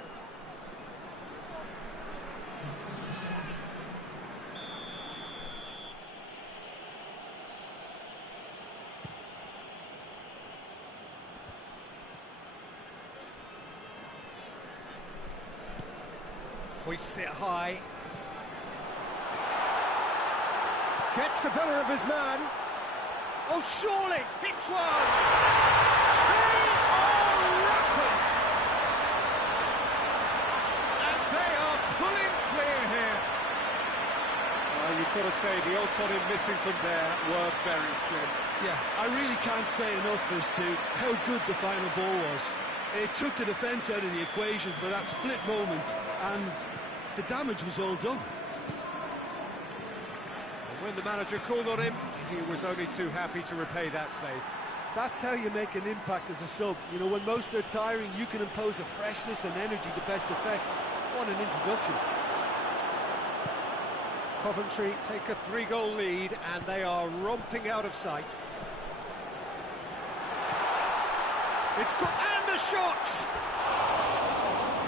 Hoists it high. Gets the better of his man. Oh, surely hits one! You've got to say, the odds on him missing from there were very slim. Yeah, I really can't say enough as to how good the final ball was. It took the defence out of the equation for that split moment, and the damage was all done. And when the manager called on him, he was only too happy to repay that faith. That's how you make an impact as a sub. You know, when most are tiring, you can impose a freshness and energy to best effect. What an introduction. Coventry take a 3-goal lead and they are romping out of sight. It's good, and the shot!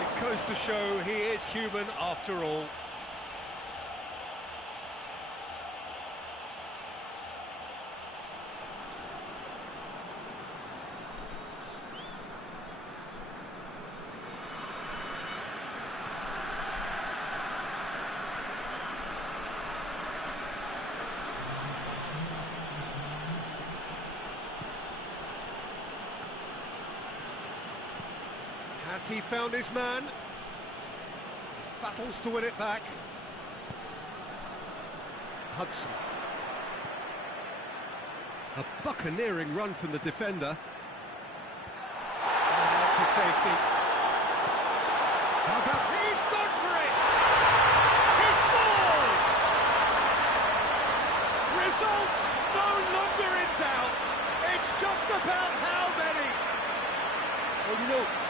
It goes to show he is human after all. Has he found his man? Battles to win it back. Hudson. A buccaneering run from the defender. And out to safety. How about... He's gone for it!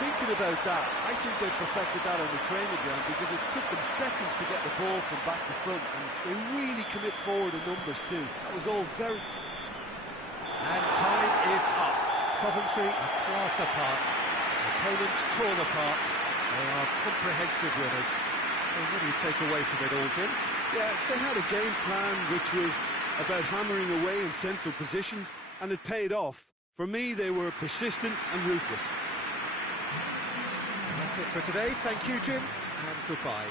Thinking about that, I think they perfected that on the training ground because it took them seconds to get the ball from back to front, and they really commit forward in numbers too. That was all very... And time is up. Coventry a class apart. Opponents torn apart. They are comprehensive winners. So what do you take away from it all, Jim? Yeah, they had a game plan which was about hammering away in central positions, and it paid off. For me, they were persistent and ruthless. That's it for today. Thank you, Jim, and goodbye.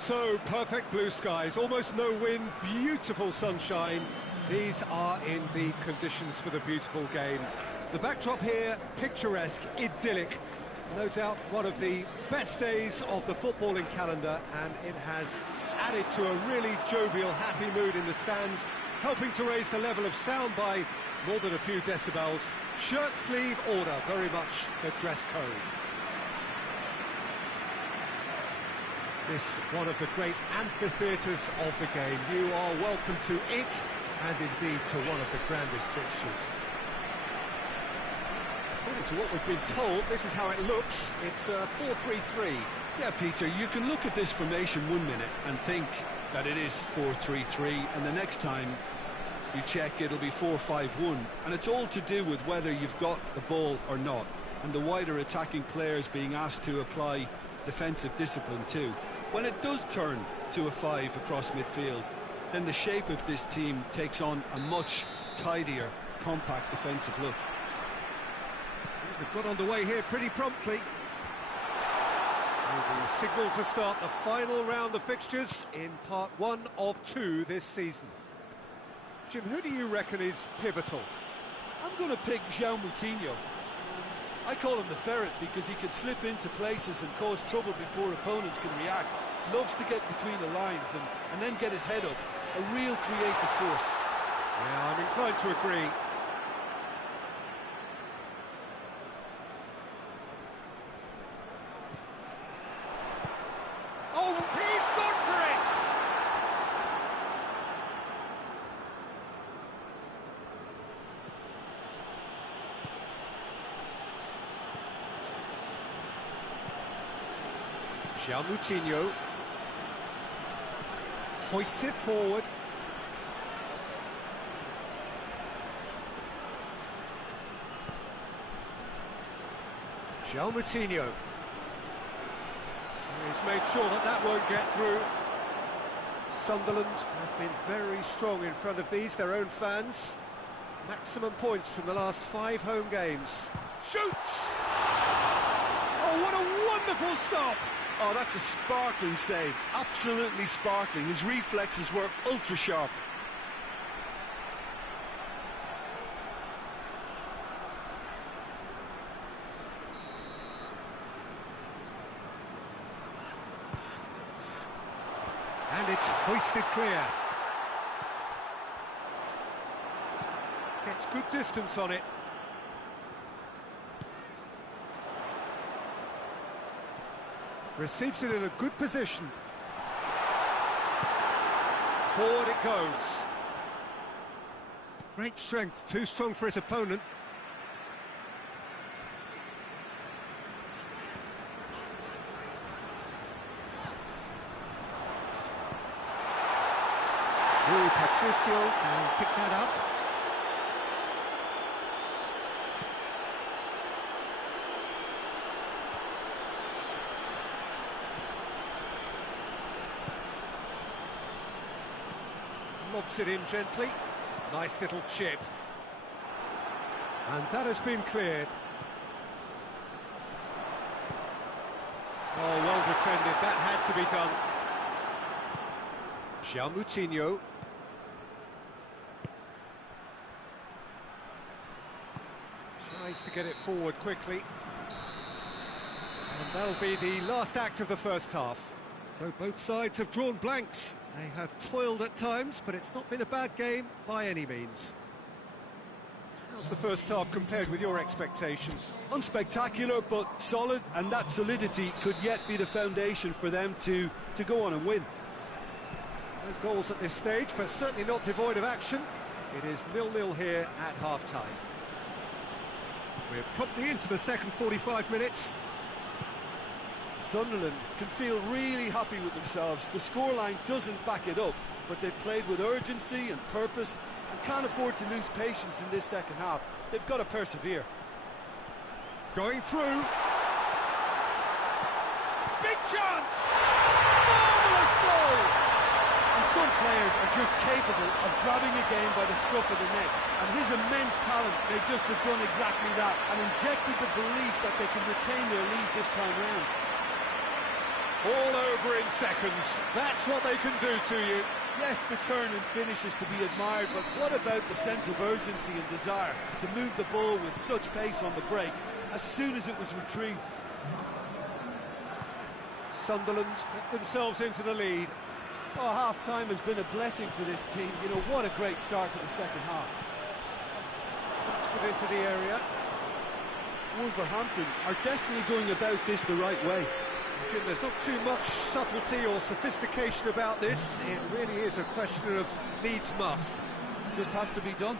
So, perfect blue skies, almost no wind, beautiful sunshine. These are in the conditions for the beautiful game. The backdrop here, picturesque, idyllic. No doubt one of the best days of the footballing calendar, and it has added to a really jovial, happy mood in the stands, helping to raise the level of sound by more than a few decibels. Shirt sleeve order, very much the dress code. This one of the great amphitheatres of the game. You are welcome to it, and indeed to one of the grandest fixtures. According to what we've been told, this is how it looks. It's 4-3-3. Yeah, Peter, you can look at this formation 1 minute and think that it is 4-3-3, and the next time you check, it'll be 4-5-1, and it's all to do with whether you've got the ball or not, and the wider attacking players being asked to apply defensive discipline too. When it does turn to a 5 across midfield, then the shape of this team takes on a much tidier, compact defensive look. They've got underway here pretty promptly. The signal to start the final round of fixtures in part 1 of 2 this season. Jim, who do you reckon is pivotal? I'm going to pick João Moutinho. I call him the ferret because he can slip into places and cause trouble before opponents can react. Loves to get between the lines and then get his head up. A real creative force. Yeah, I'm inclined to agree. Oh, he's gone for it! João Moutinho hoists it forward. João Moutinho. He's made sure that that won't get through. Sunderland have been very strong in front of these, their own fans. Maximum points from the last 5 home games. Shoots! Oh, what a wonderful stop! Oh, that's a sparkling save. Absolutely sparkling. His reflexes were ultra sharp. And it's hoisted clear. Gets good distance on it. Receives it in a good position. Forward it goes. Great strength, too strong for his opponent. Patricio can pick that up. Lobs it in gently. Nice little chip. And that has been cleared. Oh, well defended. That had to be done. João Moutinho. Tries to get it forward quickly. And that'll be the last act of the first half. So both sides have drawn blanks. They have toiled at times, but it's not been a bad game by any means. How's the first half compared with your expectations? Unspectacular, but solid, and that solidity could yet be the foundation for them to go on and win. No goals at this stage, but certainly not devoid of action. It is 0-0 here at half-time. We're promptly into the second 45 minutes. Sunderland can feel really happy with themselves. The scoreline doesn't back it up, but they've played with urgency and purpose and can't afford to lose patience in this second half. They've got to persevere. Going through. Big chance! Marvellous goal! And some players are just capable of grabbing a game by the scruff of the neck, and his immense talent may just have done exactly that and injected the belief that they can retain their lead this time round. All over in seconds. That's what they can do to you. Yes, the turn and finish is to be admired, but what about the sense of urgency and desire to move the ball with such pace on the break as soon as it was retrieved? Sunderland get themselves into the lead. Oh, half-time has been a blessing for this team. You know, what a great start to the second half. Pops it into the area. Wolverhampton are definitely going about this the right way. Jim, there's not too much subtlety or sophistication about this. It really is a question of needs must. It just has to be done.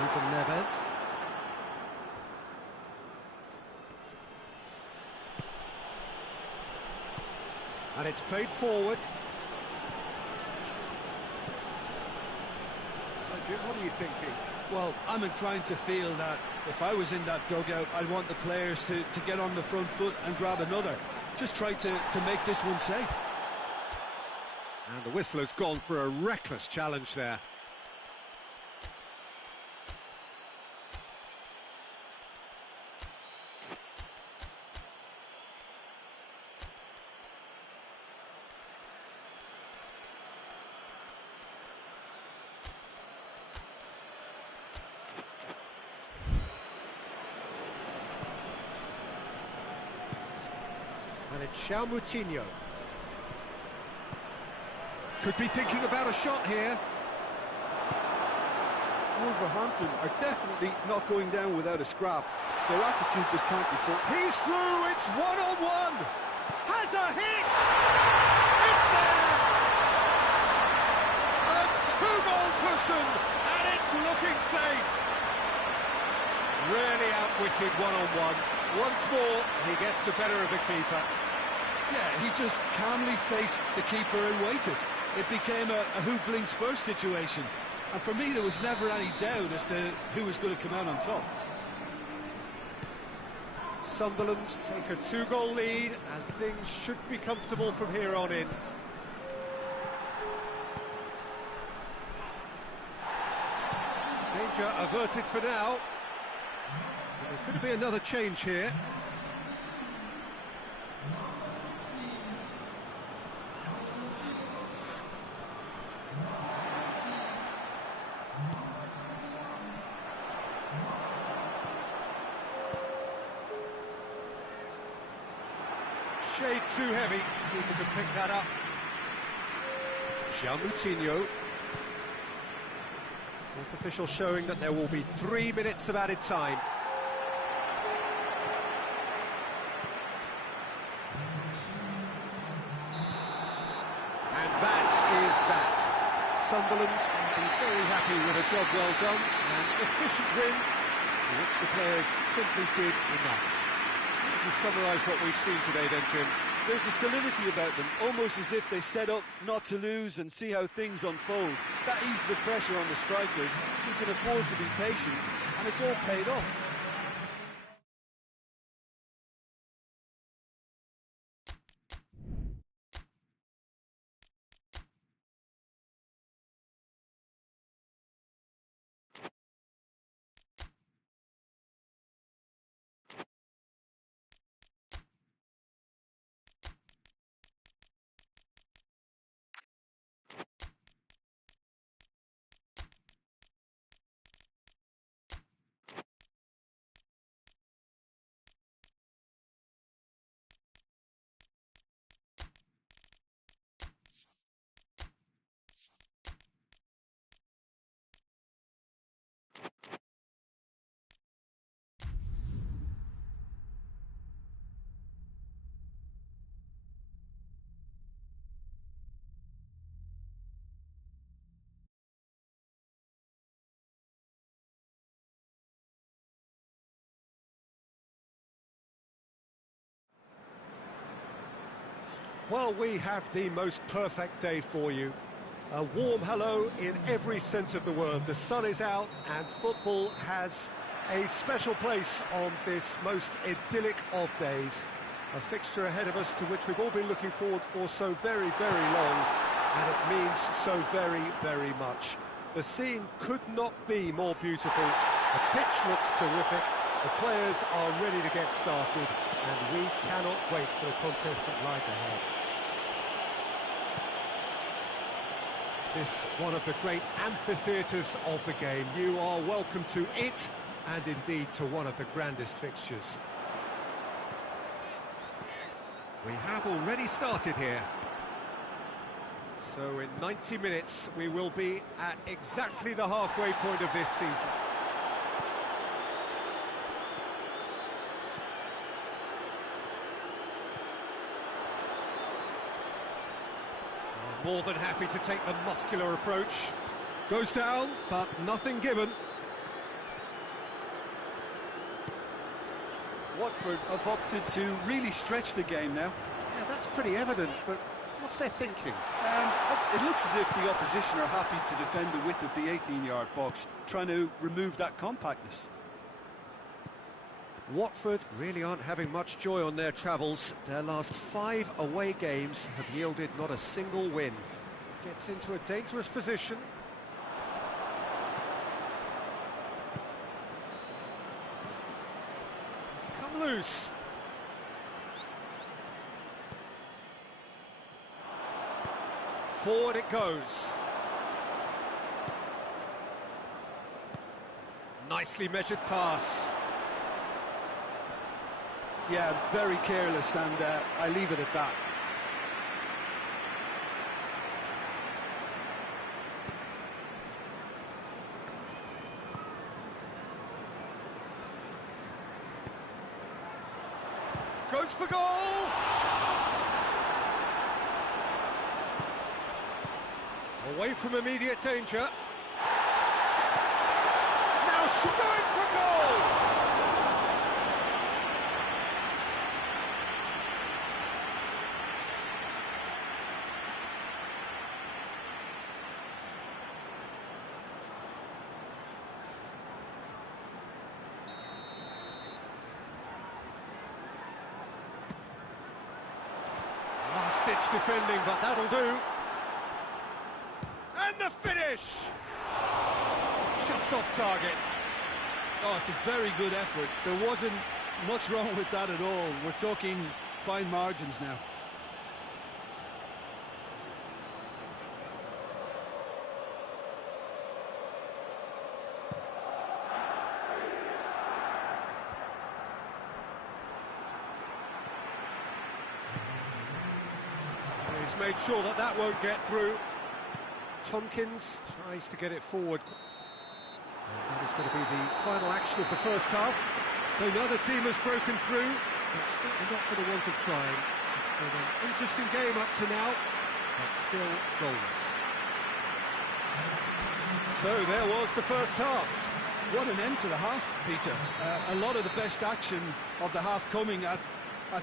Ruben Neves. And it's played forward. So, Jim, what are you thinking? Well, I'm inclined to feel that if I was in that dugout, I'd want the players to get on the front foot and grab another. Just try to make this one safe. And the whistle has gone for a reckless challenge there. And it's João Moutinho. Could be thinking about a shot here. Wolverhampton are definitely not going down without a scrap. Their attitude just can't be fought. He's through, it's one-on-one. Has a hit! It's there! A two-goal cushion, and it's looking safe. Really outwitted one-on-one. Once more, he gets the better of the keeper. Yeah, he just calmly faced the keeper and waited. It became a who blinks first situation. And for me, there was never any doubt as to who was going to come out on top. Sunderland take a two-goal lead, and things should be comfortable from here on in. Danger averted for now. There's going to be another change here. Shade too heavy. Keeper can pick that up. João Moutinho. Fourth official showing that there will be 3 minutes of added time. Sunderland will be very happy with a job well done, an efficient win, for which the players simply did enough. How would you summarise what we've seen today then, Jim? There's a solidity about them, almost as if they set up not to lose and see how things unfold. That eases the pressure on the strikers, who can afford to be patient, and it's all paid off. Well, we have the most perfect day for you. A warm hello in every sense of the word. The sun is out and football has a special place on this most idyllic of days. A fixture ahead of us to which we've all been looking forward for so very, very long, and it means so very, very much. The scene could not be more beautiful. The pitch looks terrific. The players are ready to get started, and we cannot wait for the contest that lies ahead. This one of the great amphitheatres of the game. You are welcome to it, and indeed to one of the grandest fixtures. We have already started here. So in 90 minutes, we will be at exactly the halfway point of this season. More than happy to take the muscular approach. Goes down, but nothing given. Watford have opted to really stretch the game now. Yeah, that's pretty evident, but what's their thinking? It looks as if the opposition are happy to defend the width of the 18-yard box, trying to remove that compactness. Watford really aren't having much joy on their travels. Their last 5 away games have yielded not a single win. Gets into a dangerous position. It's come loose. Forward it goes. Nicely measured pass. Yeah, very careless, and I leave it at that. Goes for goal! Away from immediate danger. Now she's going for goal! Last-ditch defending, but that'll do. And the finish! Just off target. Oh, it's a very good effort. There wasn't much wrong with that at all. We're talking fine margins now. He's made sure that that won't get through. Tompkins tries to get it forward. And that is going to be the final action of the first half. So another team has broken through, but certainly not for the want of trying. It's been an interesting game up to now, but still goalless. So there was the first half. What an end to the half, Peter. A lot of the best action of the half coming at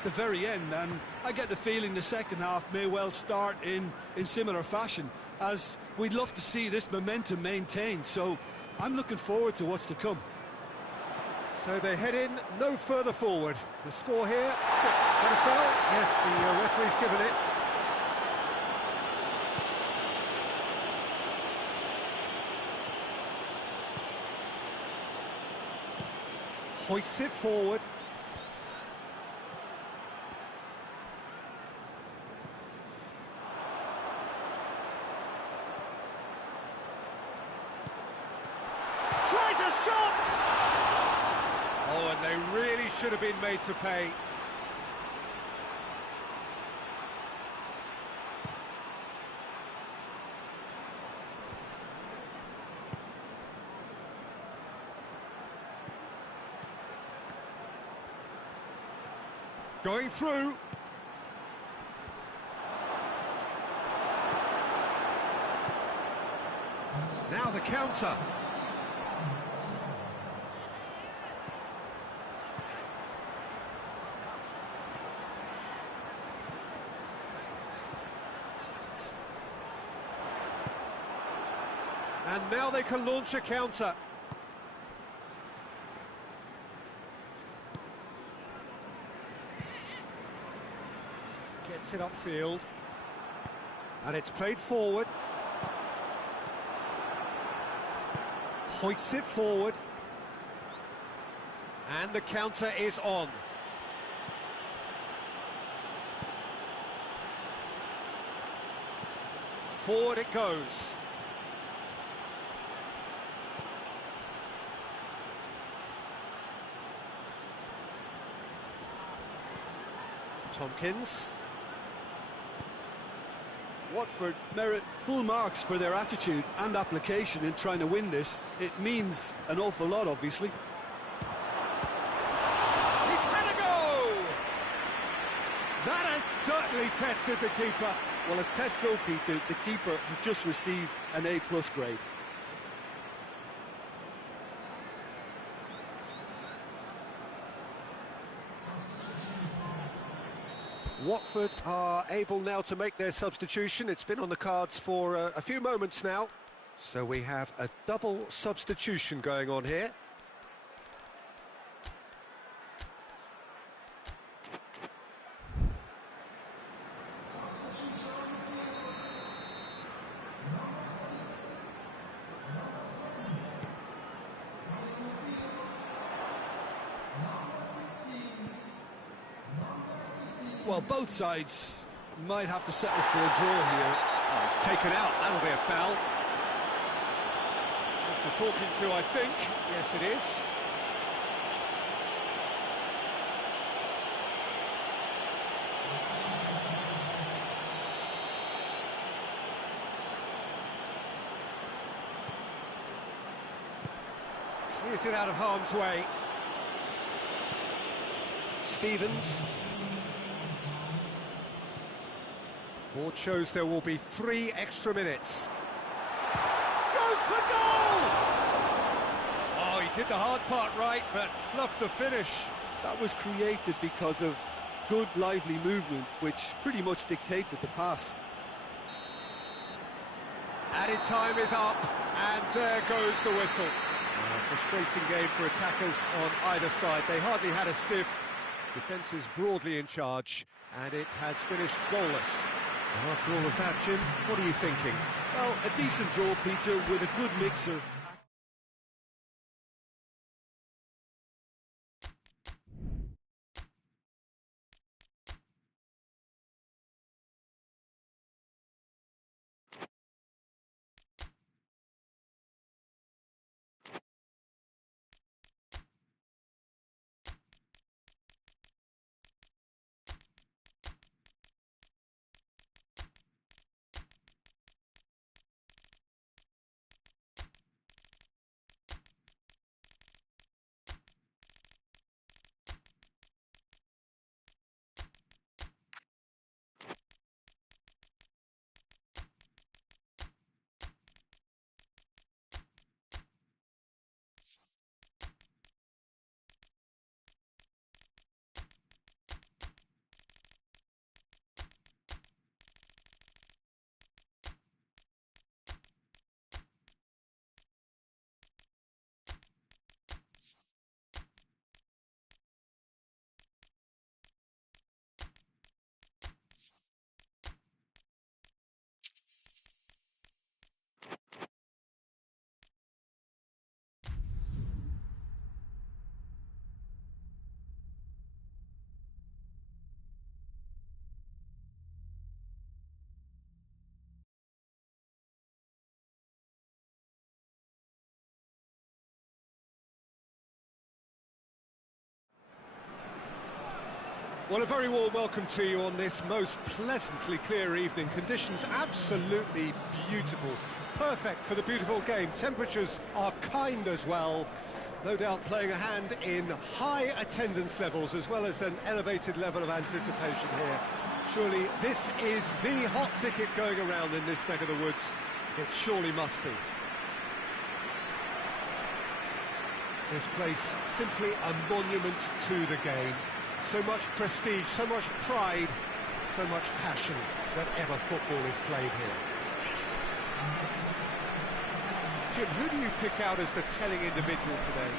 the very end, and I get the feeling the second half may well start in similar fashion, as we'd love to see this momentum maintained. So I'm looking forward to what's to come. So they head in no further forward. The score here, got a foul? Yes, the referee's given it. Hoists it forward. Tries a shot! Oh, and they really should have been made to pay. Going through. Now the counter. And now they can launch a counter. Gets it upfield. And it's played forward. Hoists it forward. And the counter is on. Forward it goes. Tompkins. Watford merit full marks for their attitude and application in trying to win this. It means an awful lot, obviously. He's had a go! That has certainly tested the keeper. Well, as tests go, Peter, the keeper has just received an A+ grade. Watford are able now to make their substitution. It's been on the cards for a few moments now. So we have a double substitution going on here. Well, both sides might have to settle for a draw here. Oh, it's taken out. That'll be a foul. Just the talking to, I think. Yes, it is. Clears it out of harm's way. Stevens. Board shows there will be 3 extra minutes. Goes for goal! Oh, he did the hard part right, but fluffed the finish. That was created because of good, lively movement, which pretty much dictated the pass. Added time is up, and there goes the whistle. Frustrating game for attackers on either side. They hardly had a sniff. Defence is broadly in charge, and it has finished goalless. And after all of that, Jim, what are you thinking? Well, a decent draw, Peter, with a good mix of Well, a very warm welcome to you on this most pleasantly clear evening. Conditions absolutely beautiful. Perfect for the beautiful game. Temperatures are kind as well. No doubt playing a hand in high attendance levels as well as an elevated level of anticipation here. Surely this is the hot ticket going around in this neck of the woods. It surely must be. This place simply a monument to the game. So much prestige, so much pride, so much passion whenever football is played here. Jim, who do you pick out as the telling individual today?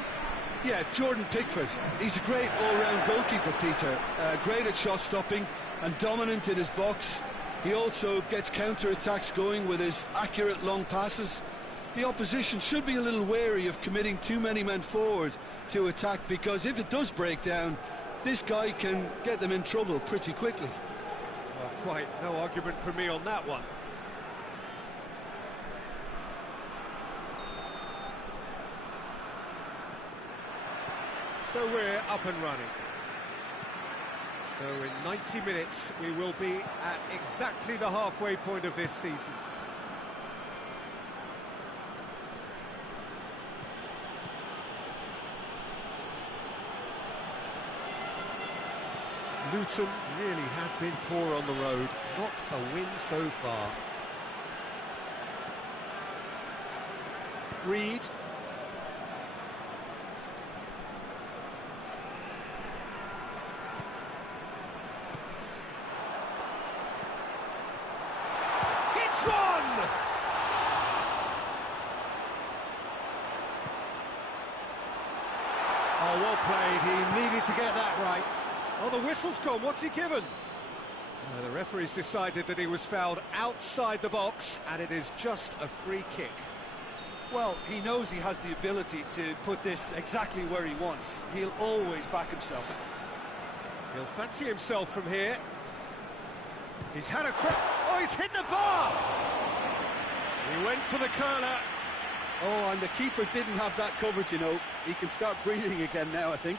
Yeah, Jordan Pickford. He's a great all-round goalkeeper, Peter. Great at shot stopping and dominant in his box. He also gets counter-attacks going with his accurate long passes. The opposition should be a little wary of committing too many men forward to attack, because if it does break down, this guy can get them in trouble pretty quickly. Well, quite no argument from me on that one. So we're up and running. So in 90 minutes we will be at exactly the halfway point of this season. Luton really have been poor on the road, not a win so far. Reed. Hits one! Oh, well played. He needed to get that right. Oh, the whistle's gone. What's he given? The referee's decided that he was fouled outside the box, and it is just a free kick. Well, he knows he has the ability to put this exactly where he wants. He'll always back himself. He'll fancy himself from here. He's had a crack. Oh, he's hit the bar! He went for the curler. Oh, and the keeper didn't have that coverage, you know. He can start breathing again now, I think.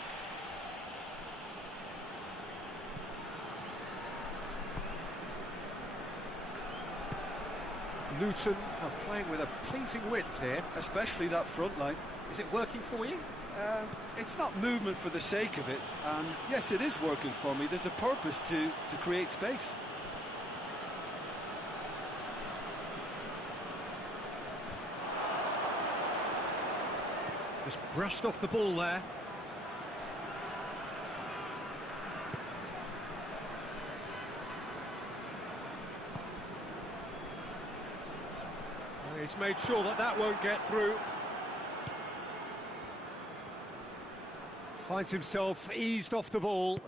Luton are playing with a pleasing width here. Especially that front line. Is it working for you? It's not movement for the sake of it, and yes, it is working for me. There's a purpose to create space. Just brushed off the ball there. He's made sure that that won't get through. Finds himself eased off the ball.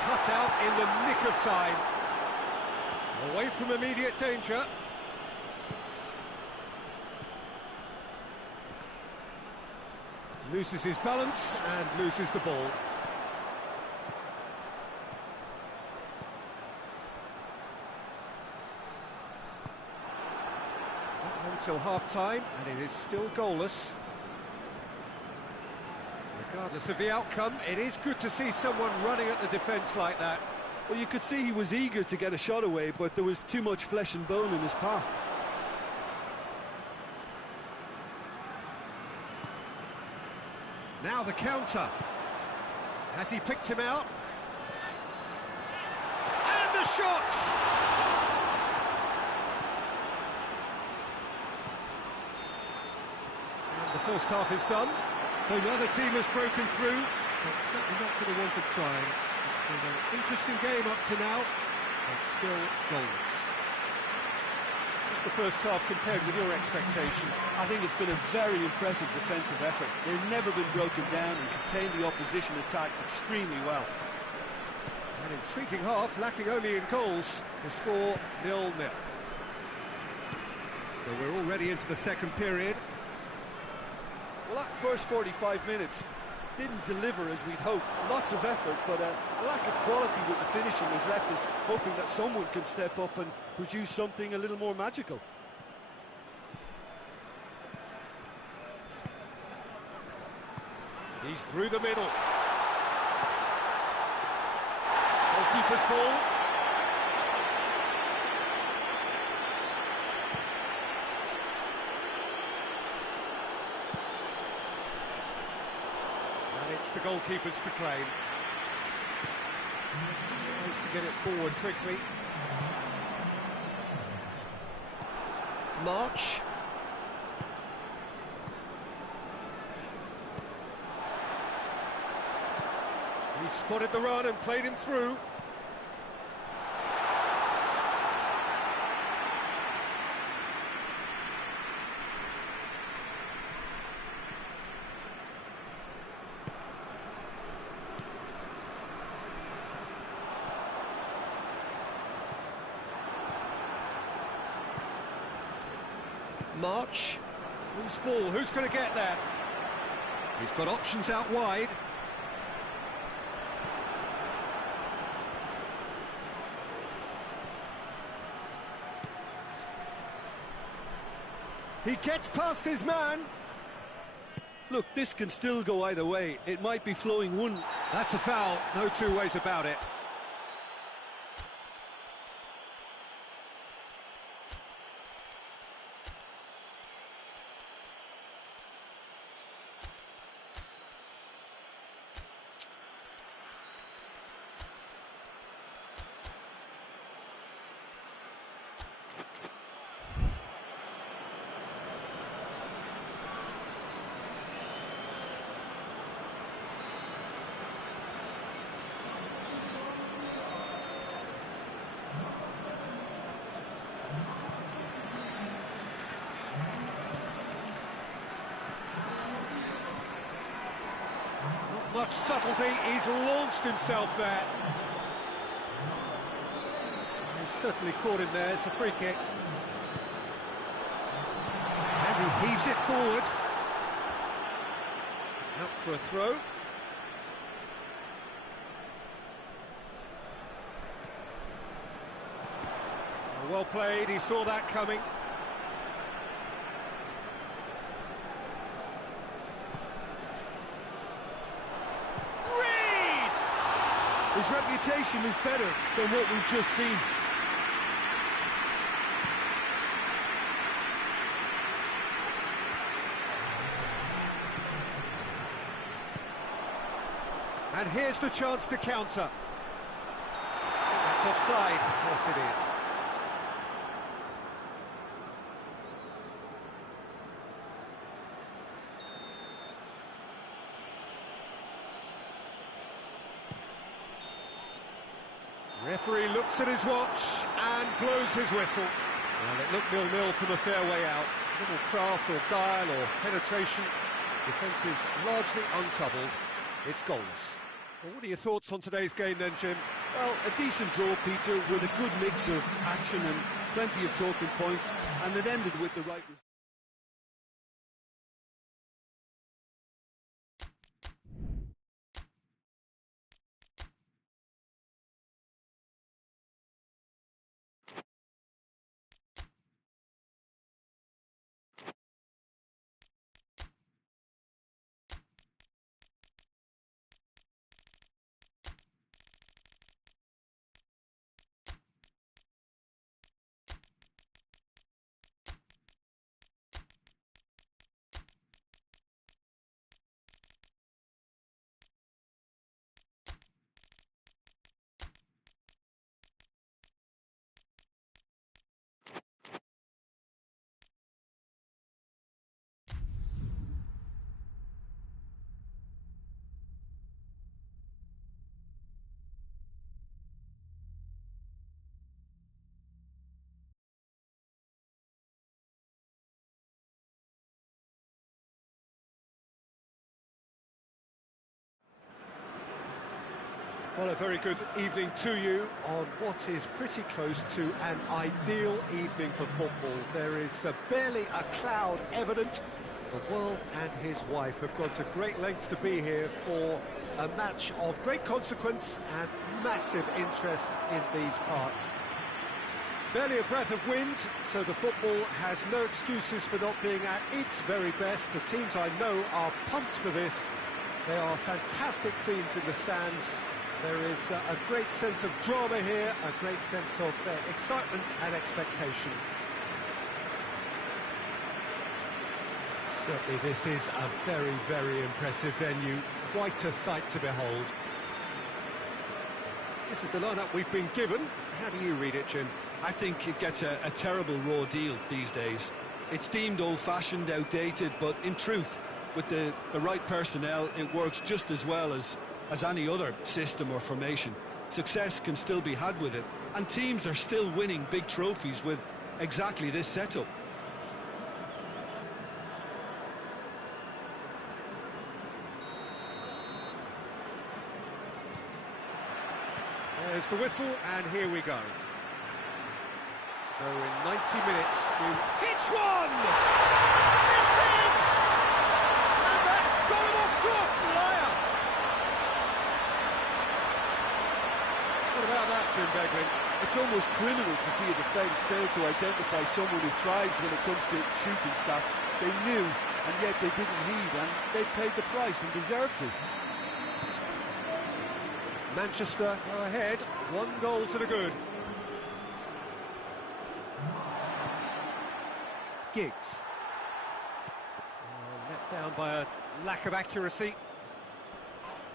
Cut out in the nick of time. Away from immediate danger. Loses his balance and loses the ball. Until half-time, and it is still goalless. Regardless of the outcome, it is good to see someone running at the defence like that. Well, you could see he was eager to get a shot away, but there was too much flesh and bone in his path. Now the counter. Has he picked him out? And the shot! The first half is done, so another team has broken through, but certainly not going to want to try. It's been an interesting game up to now, but still goalless. What's the first half compared with your expectation? I think it's been a very impressive defensive effort. They've never been broken down and contained the opposition attack extremely well. An intriguing half, lacking only in goals. The score 0-0. So we're already into the second period. Well, that first 45 minutes didn't deliver as we'd hoped. Lots of effort, but a lack of quality with the finishing has left us hoping that someone can step up and produce something a little more magical. He's through the middle. Goalkeeper's ball. And it's the goalkeeper's to claim. Tries to get it forward quickly. March. He spotted the run and played him through. March. Loose ball, who's going to get there? He's got options out wide. He gets past his man. Look, this can still go either way. It might be flowing one. That's a foul, no two ways about it. Not much subtlety, he's launched himself there. He's certainly caught him there, it's a free kick. And he heaves it forward. Out for a throw. Well played, he saw that coming. His reputation is better than what we've just seen. And here's the chance to counter. That's offside. Yes, it is. Referee looks at his watch and blows his whistle. Well, it looked 0-0 from a fair way out. Little craft or guile or penetration. Defence is largely untroubled. It's goalless. Well, what are your thoughts on today's game then, Jim? Well, a decent draw, Peter, with a good mix of action and plenty of talking points, and it ended with the right result. Well, a very good evening to you on what is pretty close to an ideal evening for football. There is barely a cloud evident. The world and his wife have gone to great lengths to be here for a match of great consequence and massive interest in these parts. Barely a breath of wind, so the football has no excuses for not being at its very best. The teams I know are pumped for this. They are fantastic scenes in the stands. There is a great sense of drama here, a great sense of excitement and expectation. Certainly this is a very, very impressive venue, quite a sight to behold. This is the lineup we've been given. How do you read it, Jim? I think it gets a terrible raw deal these days. It's deemed old-fashioned, outdated, but in truth, with the right personnel, it works just as well as any other system or formation. Success can still be had with it, and teams are still winning big trophies with exactly this setup. There's the whistle, and here we go. So in 90 minutes, hits one! It's in! And that's got him off to a flyer! What about that, Jim Beglin? It's almost criminal to see a defence fail to identify someone who thrives when it comes to shooting stats. They knew, and yet they didn't heed, and they paid the price and deserved to. Manchester go ahead, 1 goal to the good. Giggs. Let down by a lack of accuracy.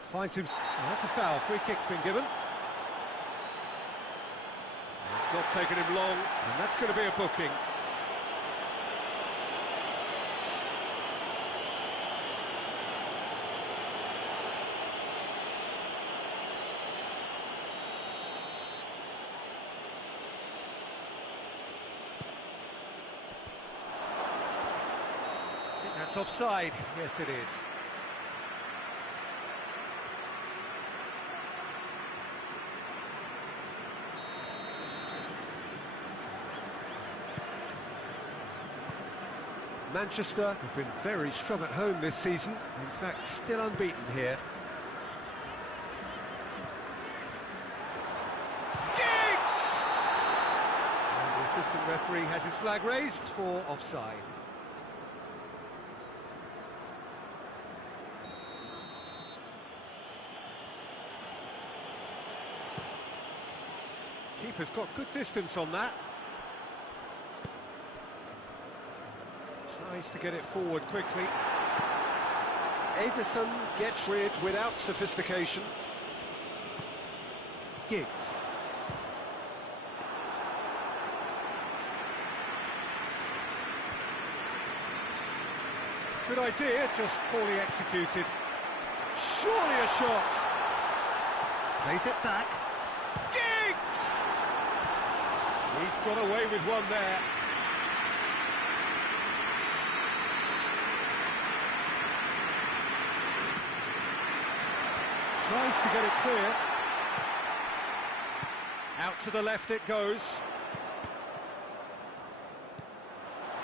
Finds him... Oh, that's a foul. Free kick's been given. It's not taken him long, and that's going to be a booking. That's offside. Yes, it is. Manchester have been very strong at home this season. In fact, still unbeaten here. Giggs! And the assistant referee has his flag raised for offside. Keeper's got good distance on that. Tries to get it forward quickly. Ederson gets rid without sophistication. Giggs. Good idea, just poorly executed. Surely a shot. Plays it back. Giggs! He's got away with one there. Tries to get it clear. Out to the left it goes.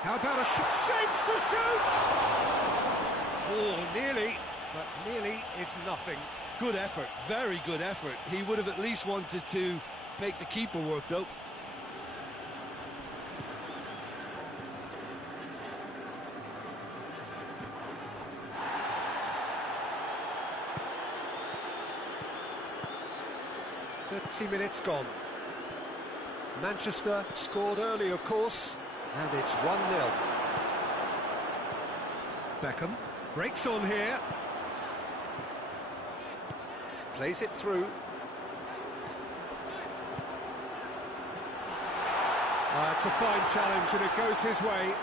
How about a shot? Shapes to shoot! Oh, nearly, but nearly is nothing. Good effort, very good effort. He would have at least wanted to make the keeper work, though. Minutes gone. Manchester scored early, of course, and it's 1-0. Beckham breaks on here. Plays it through. It's a fine challenge, and it goes his way.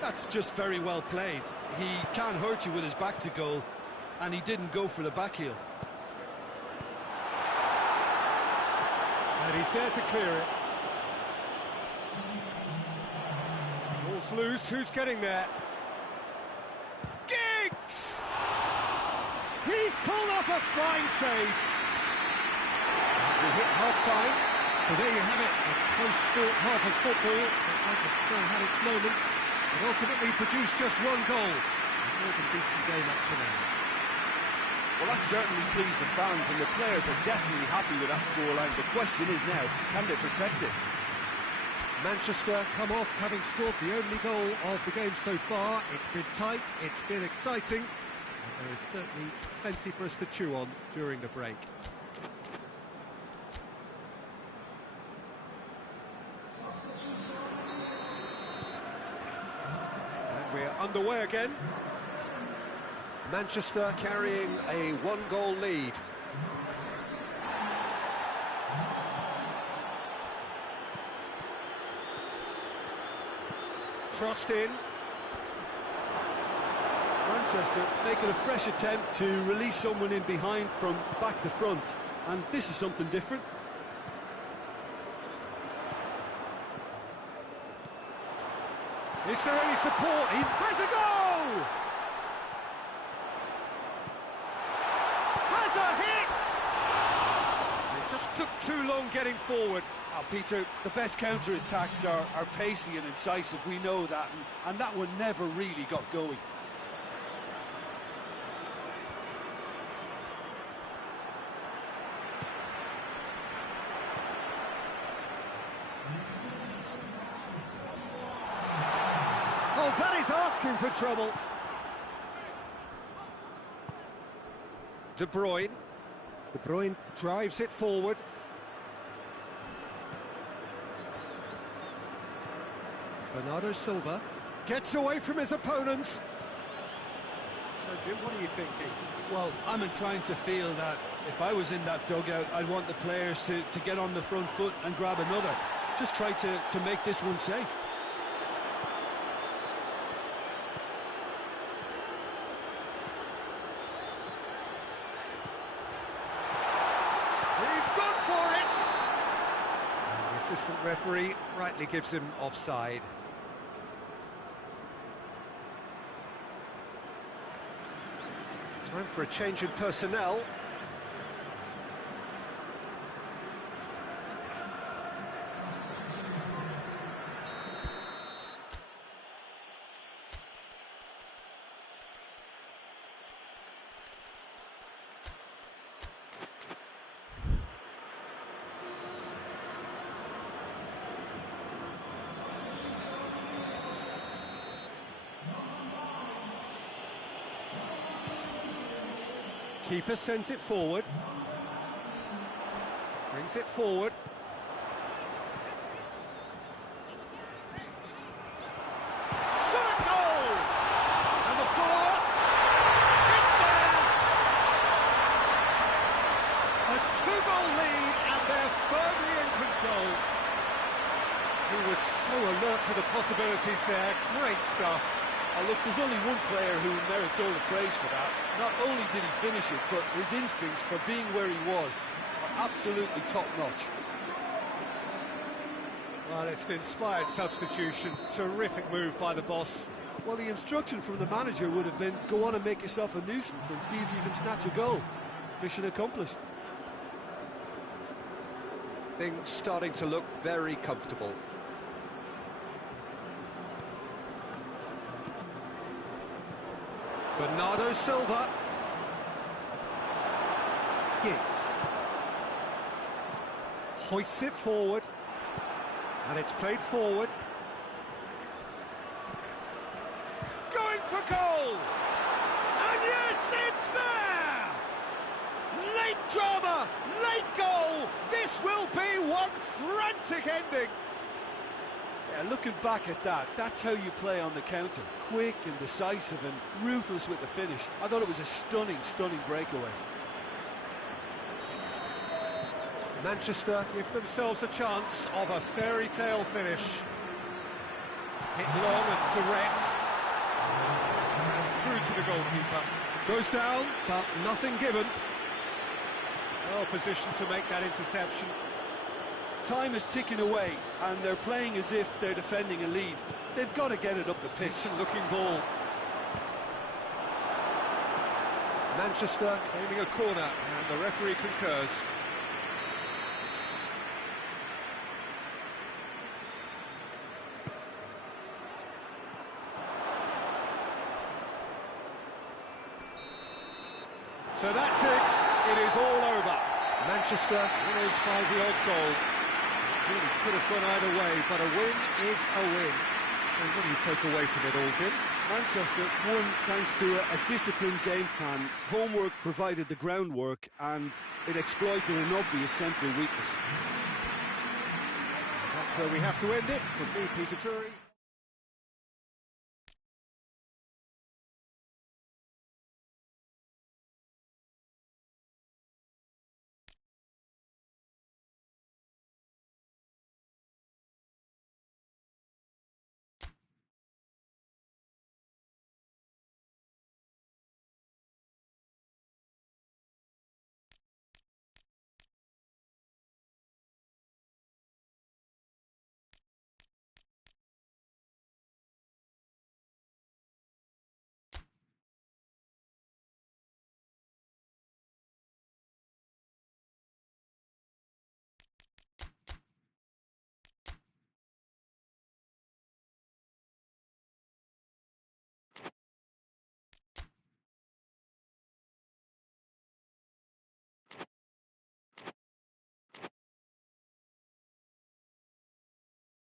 That's just very well played. He can't hurt you with his back to goal, and he didn't go for the back heel. And he's there to clear it. Ball's loose, who's getting there? Giggs! He's pulled off a fine save. We hit half-time, so there you have it. A close-fought half of football. It's still had its moments. But ultimately produced just 1 goal. A more than decent game up to now. Well, that certainly pleased the fans, and the players are definitely happy with that scoreline. The question is now, can they protect it? Manchester come off having scored the only goal of the game so far. It's been tight, it's been exciting, and there is certainly plenty for us to chew on during the break. And we're underway again. Manchester carrying a one-goal lead. Crossed in. Manchester making a fresh attempt to release someone in behind from back to front, and this is something different. Is there any support? He has a goal! Has a hit! It just took too long getting forward. Oh, Peter, the best counter-attacks are pacey and incisive, we know that, and that one never really got going. Oh, that is asking for trouble. De Bruyne. De Bruyne drives it forward. Bernardo Silva gets away from his opponents. So, Jim, what are you thinking? Well, I'm inclined to feel that if I was in that dugout, I'd want the players to get on the front foot and grab another. Just try to make this one safe. He's gone for it! And the assistant referee rightly gives him offside. Time for a change in personnel. Keeper sends it forward. Brings it forward. Shot a goal! And the forward. It's there! A two-goal lead, and they're firmly in control. He was so alert to the possibilities there. Great stuff. Oh, look, there's only one player who merits all the praise for that. Not only did he finish it, but his instincts for being where he was are absolutely top-notch. Well, it's an inspired substitution. Terrific move by the boss. Well, the instruction from the manager would have been, go on and make yourself a nuisance and see if you can snatch a goal. Mission accomplished. Things starting to look very comfortable. Bernardo Silva. Giggs. Hoists it forward. And it's played forward. Going for goal! And yes, it's there! Late drama, late goal! This will be one frantic ending! Yeah, looking back at that, that's how you play on the counter. Quick and decisive and ruthless with the finish. I thought it was a stunning, stunning breakaway. Manchester give themselves a chance of a fairy tale finish. Hit long and direct. And through to the goalkeeper. Goes down, but nothing given. Well positioned to make that interception. Time is ticking away, and they're playing as if they're defending a lead. They've got to get it up the pitch. Decent looking ball. Manchester claiming a corner, and the referee concurs. So that's it. It is all over. Manchester winners by the odd goal. Really could have gone either way, but a win is a win. So what do you take away from it all, Jim? Manchester won thanks to a disciplined game plan. Homework provided the groundwork and it exploited an obvious central weakness. That's where we have to end it. From me, Peter Drury.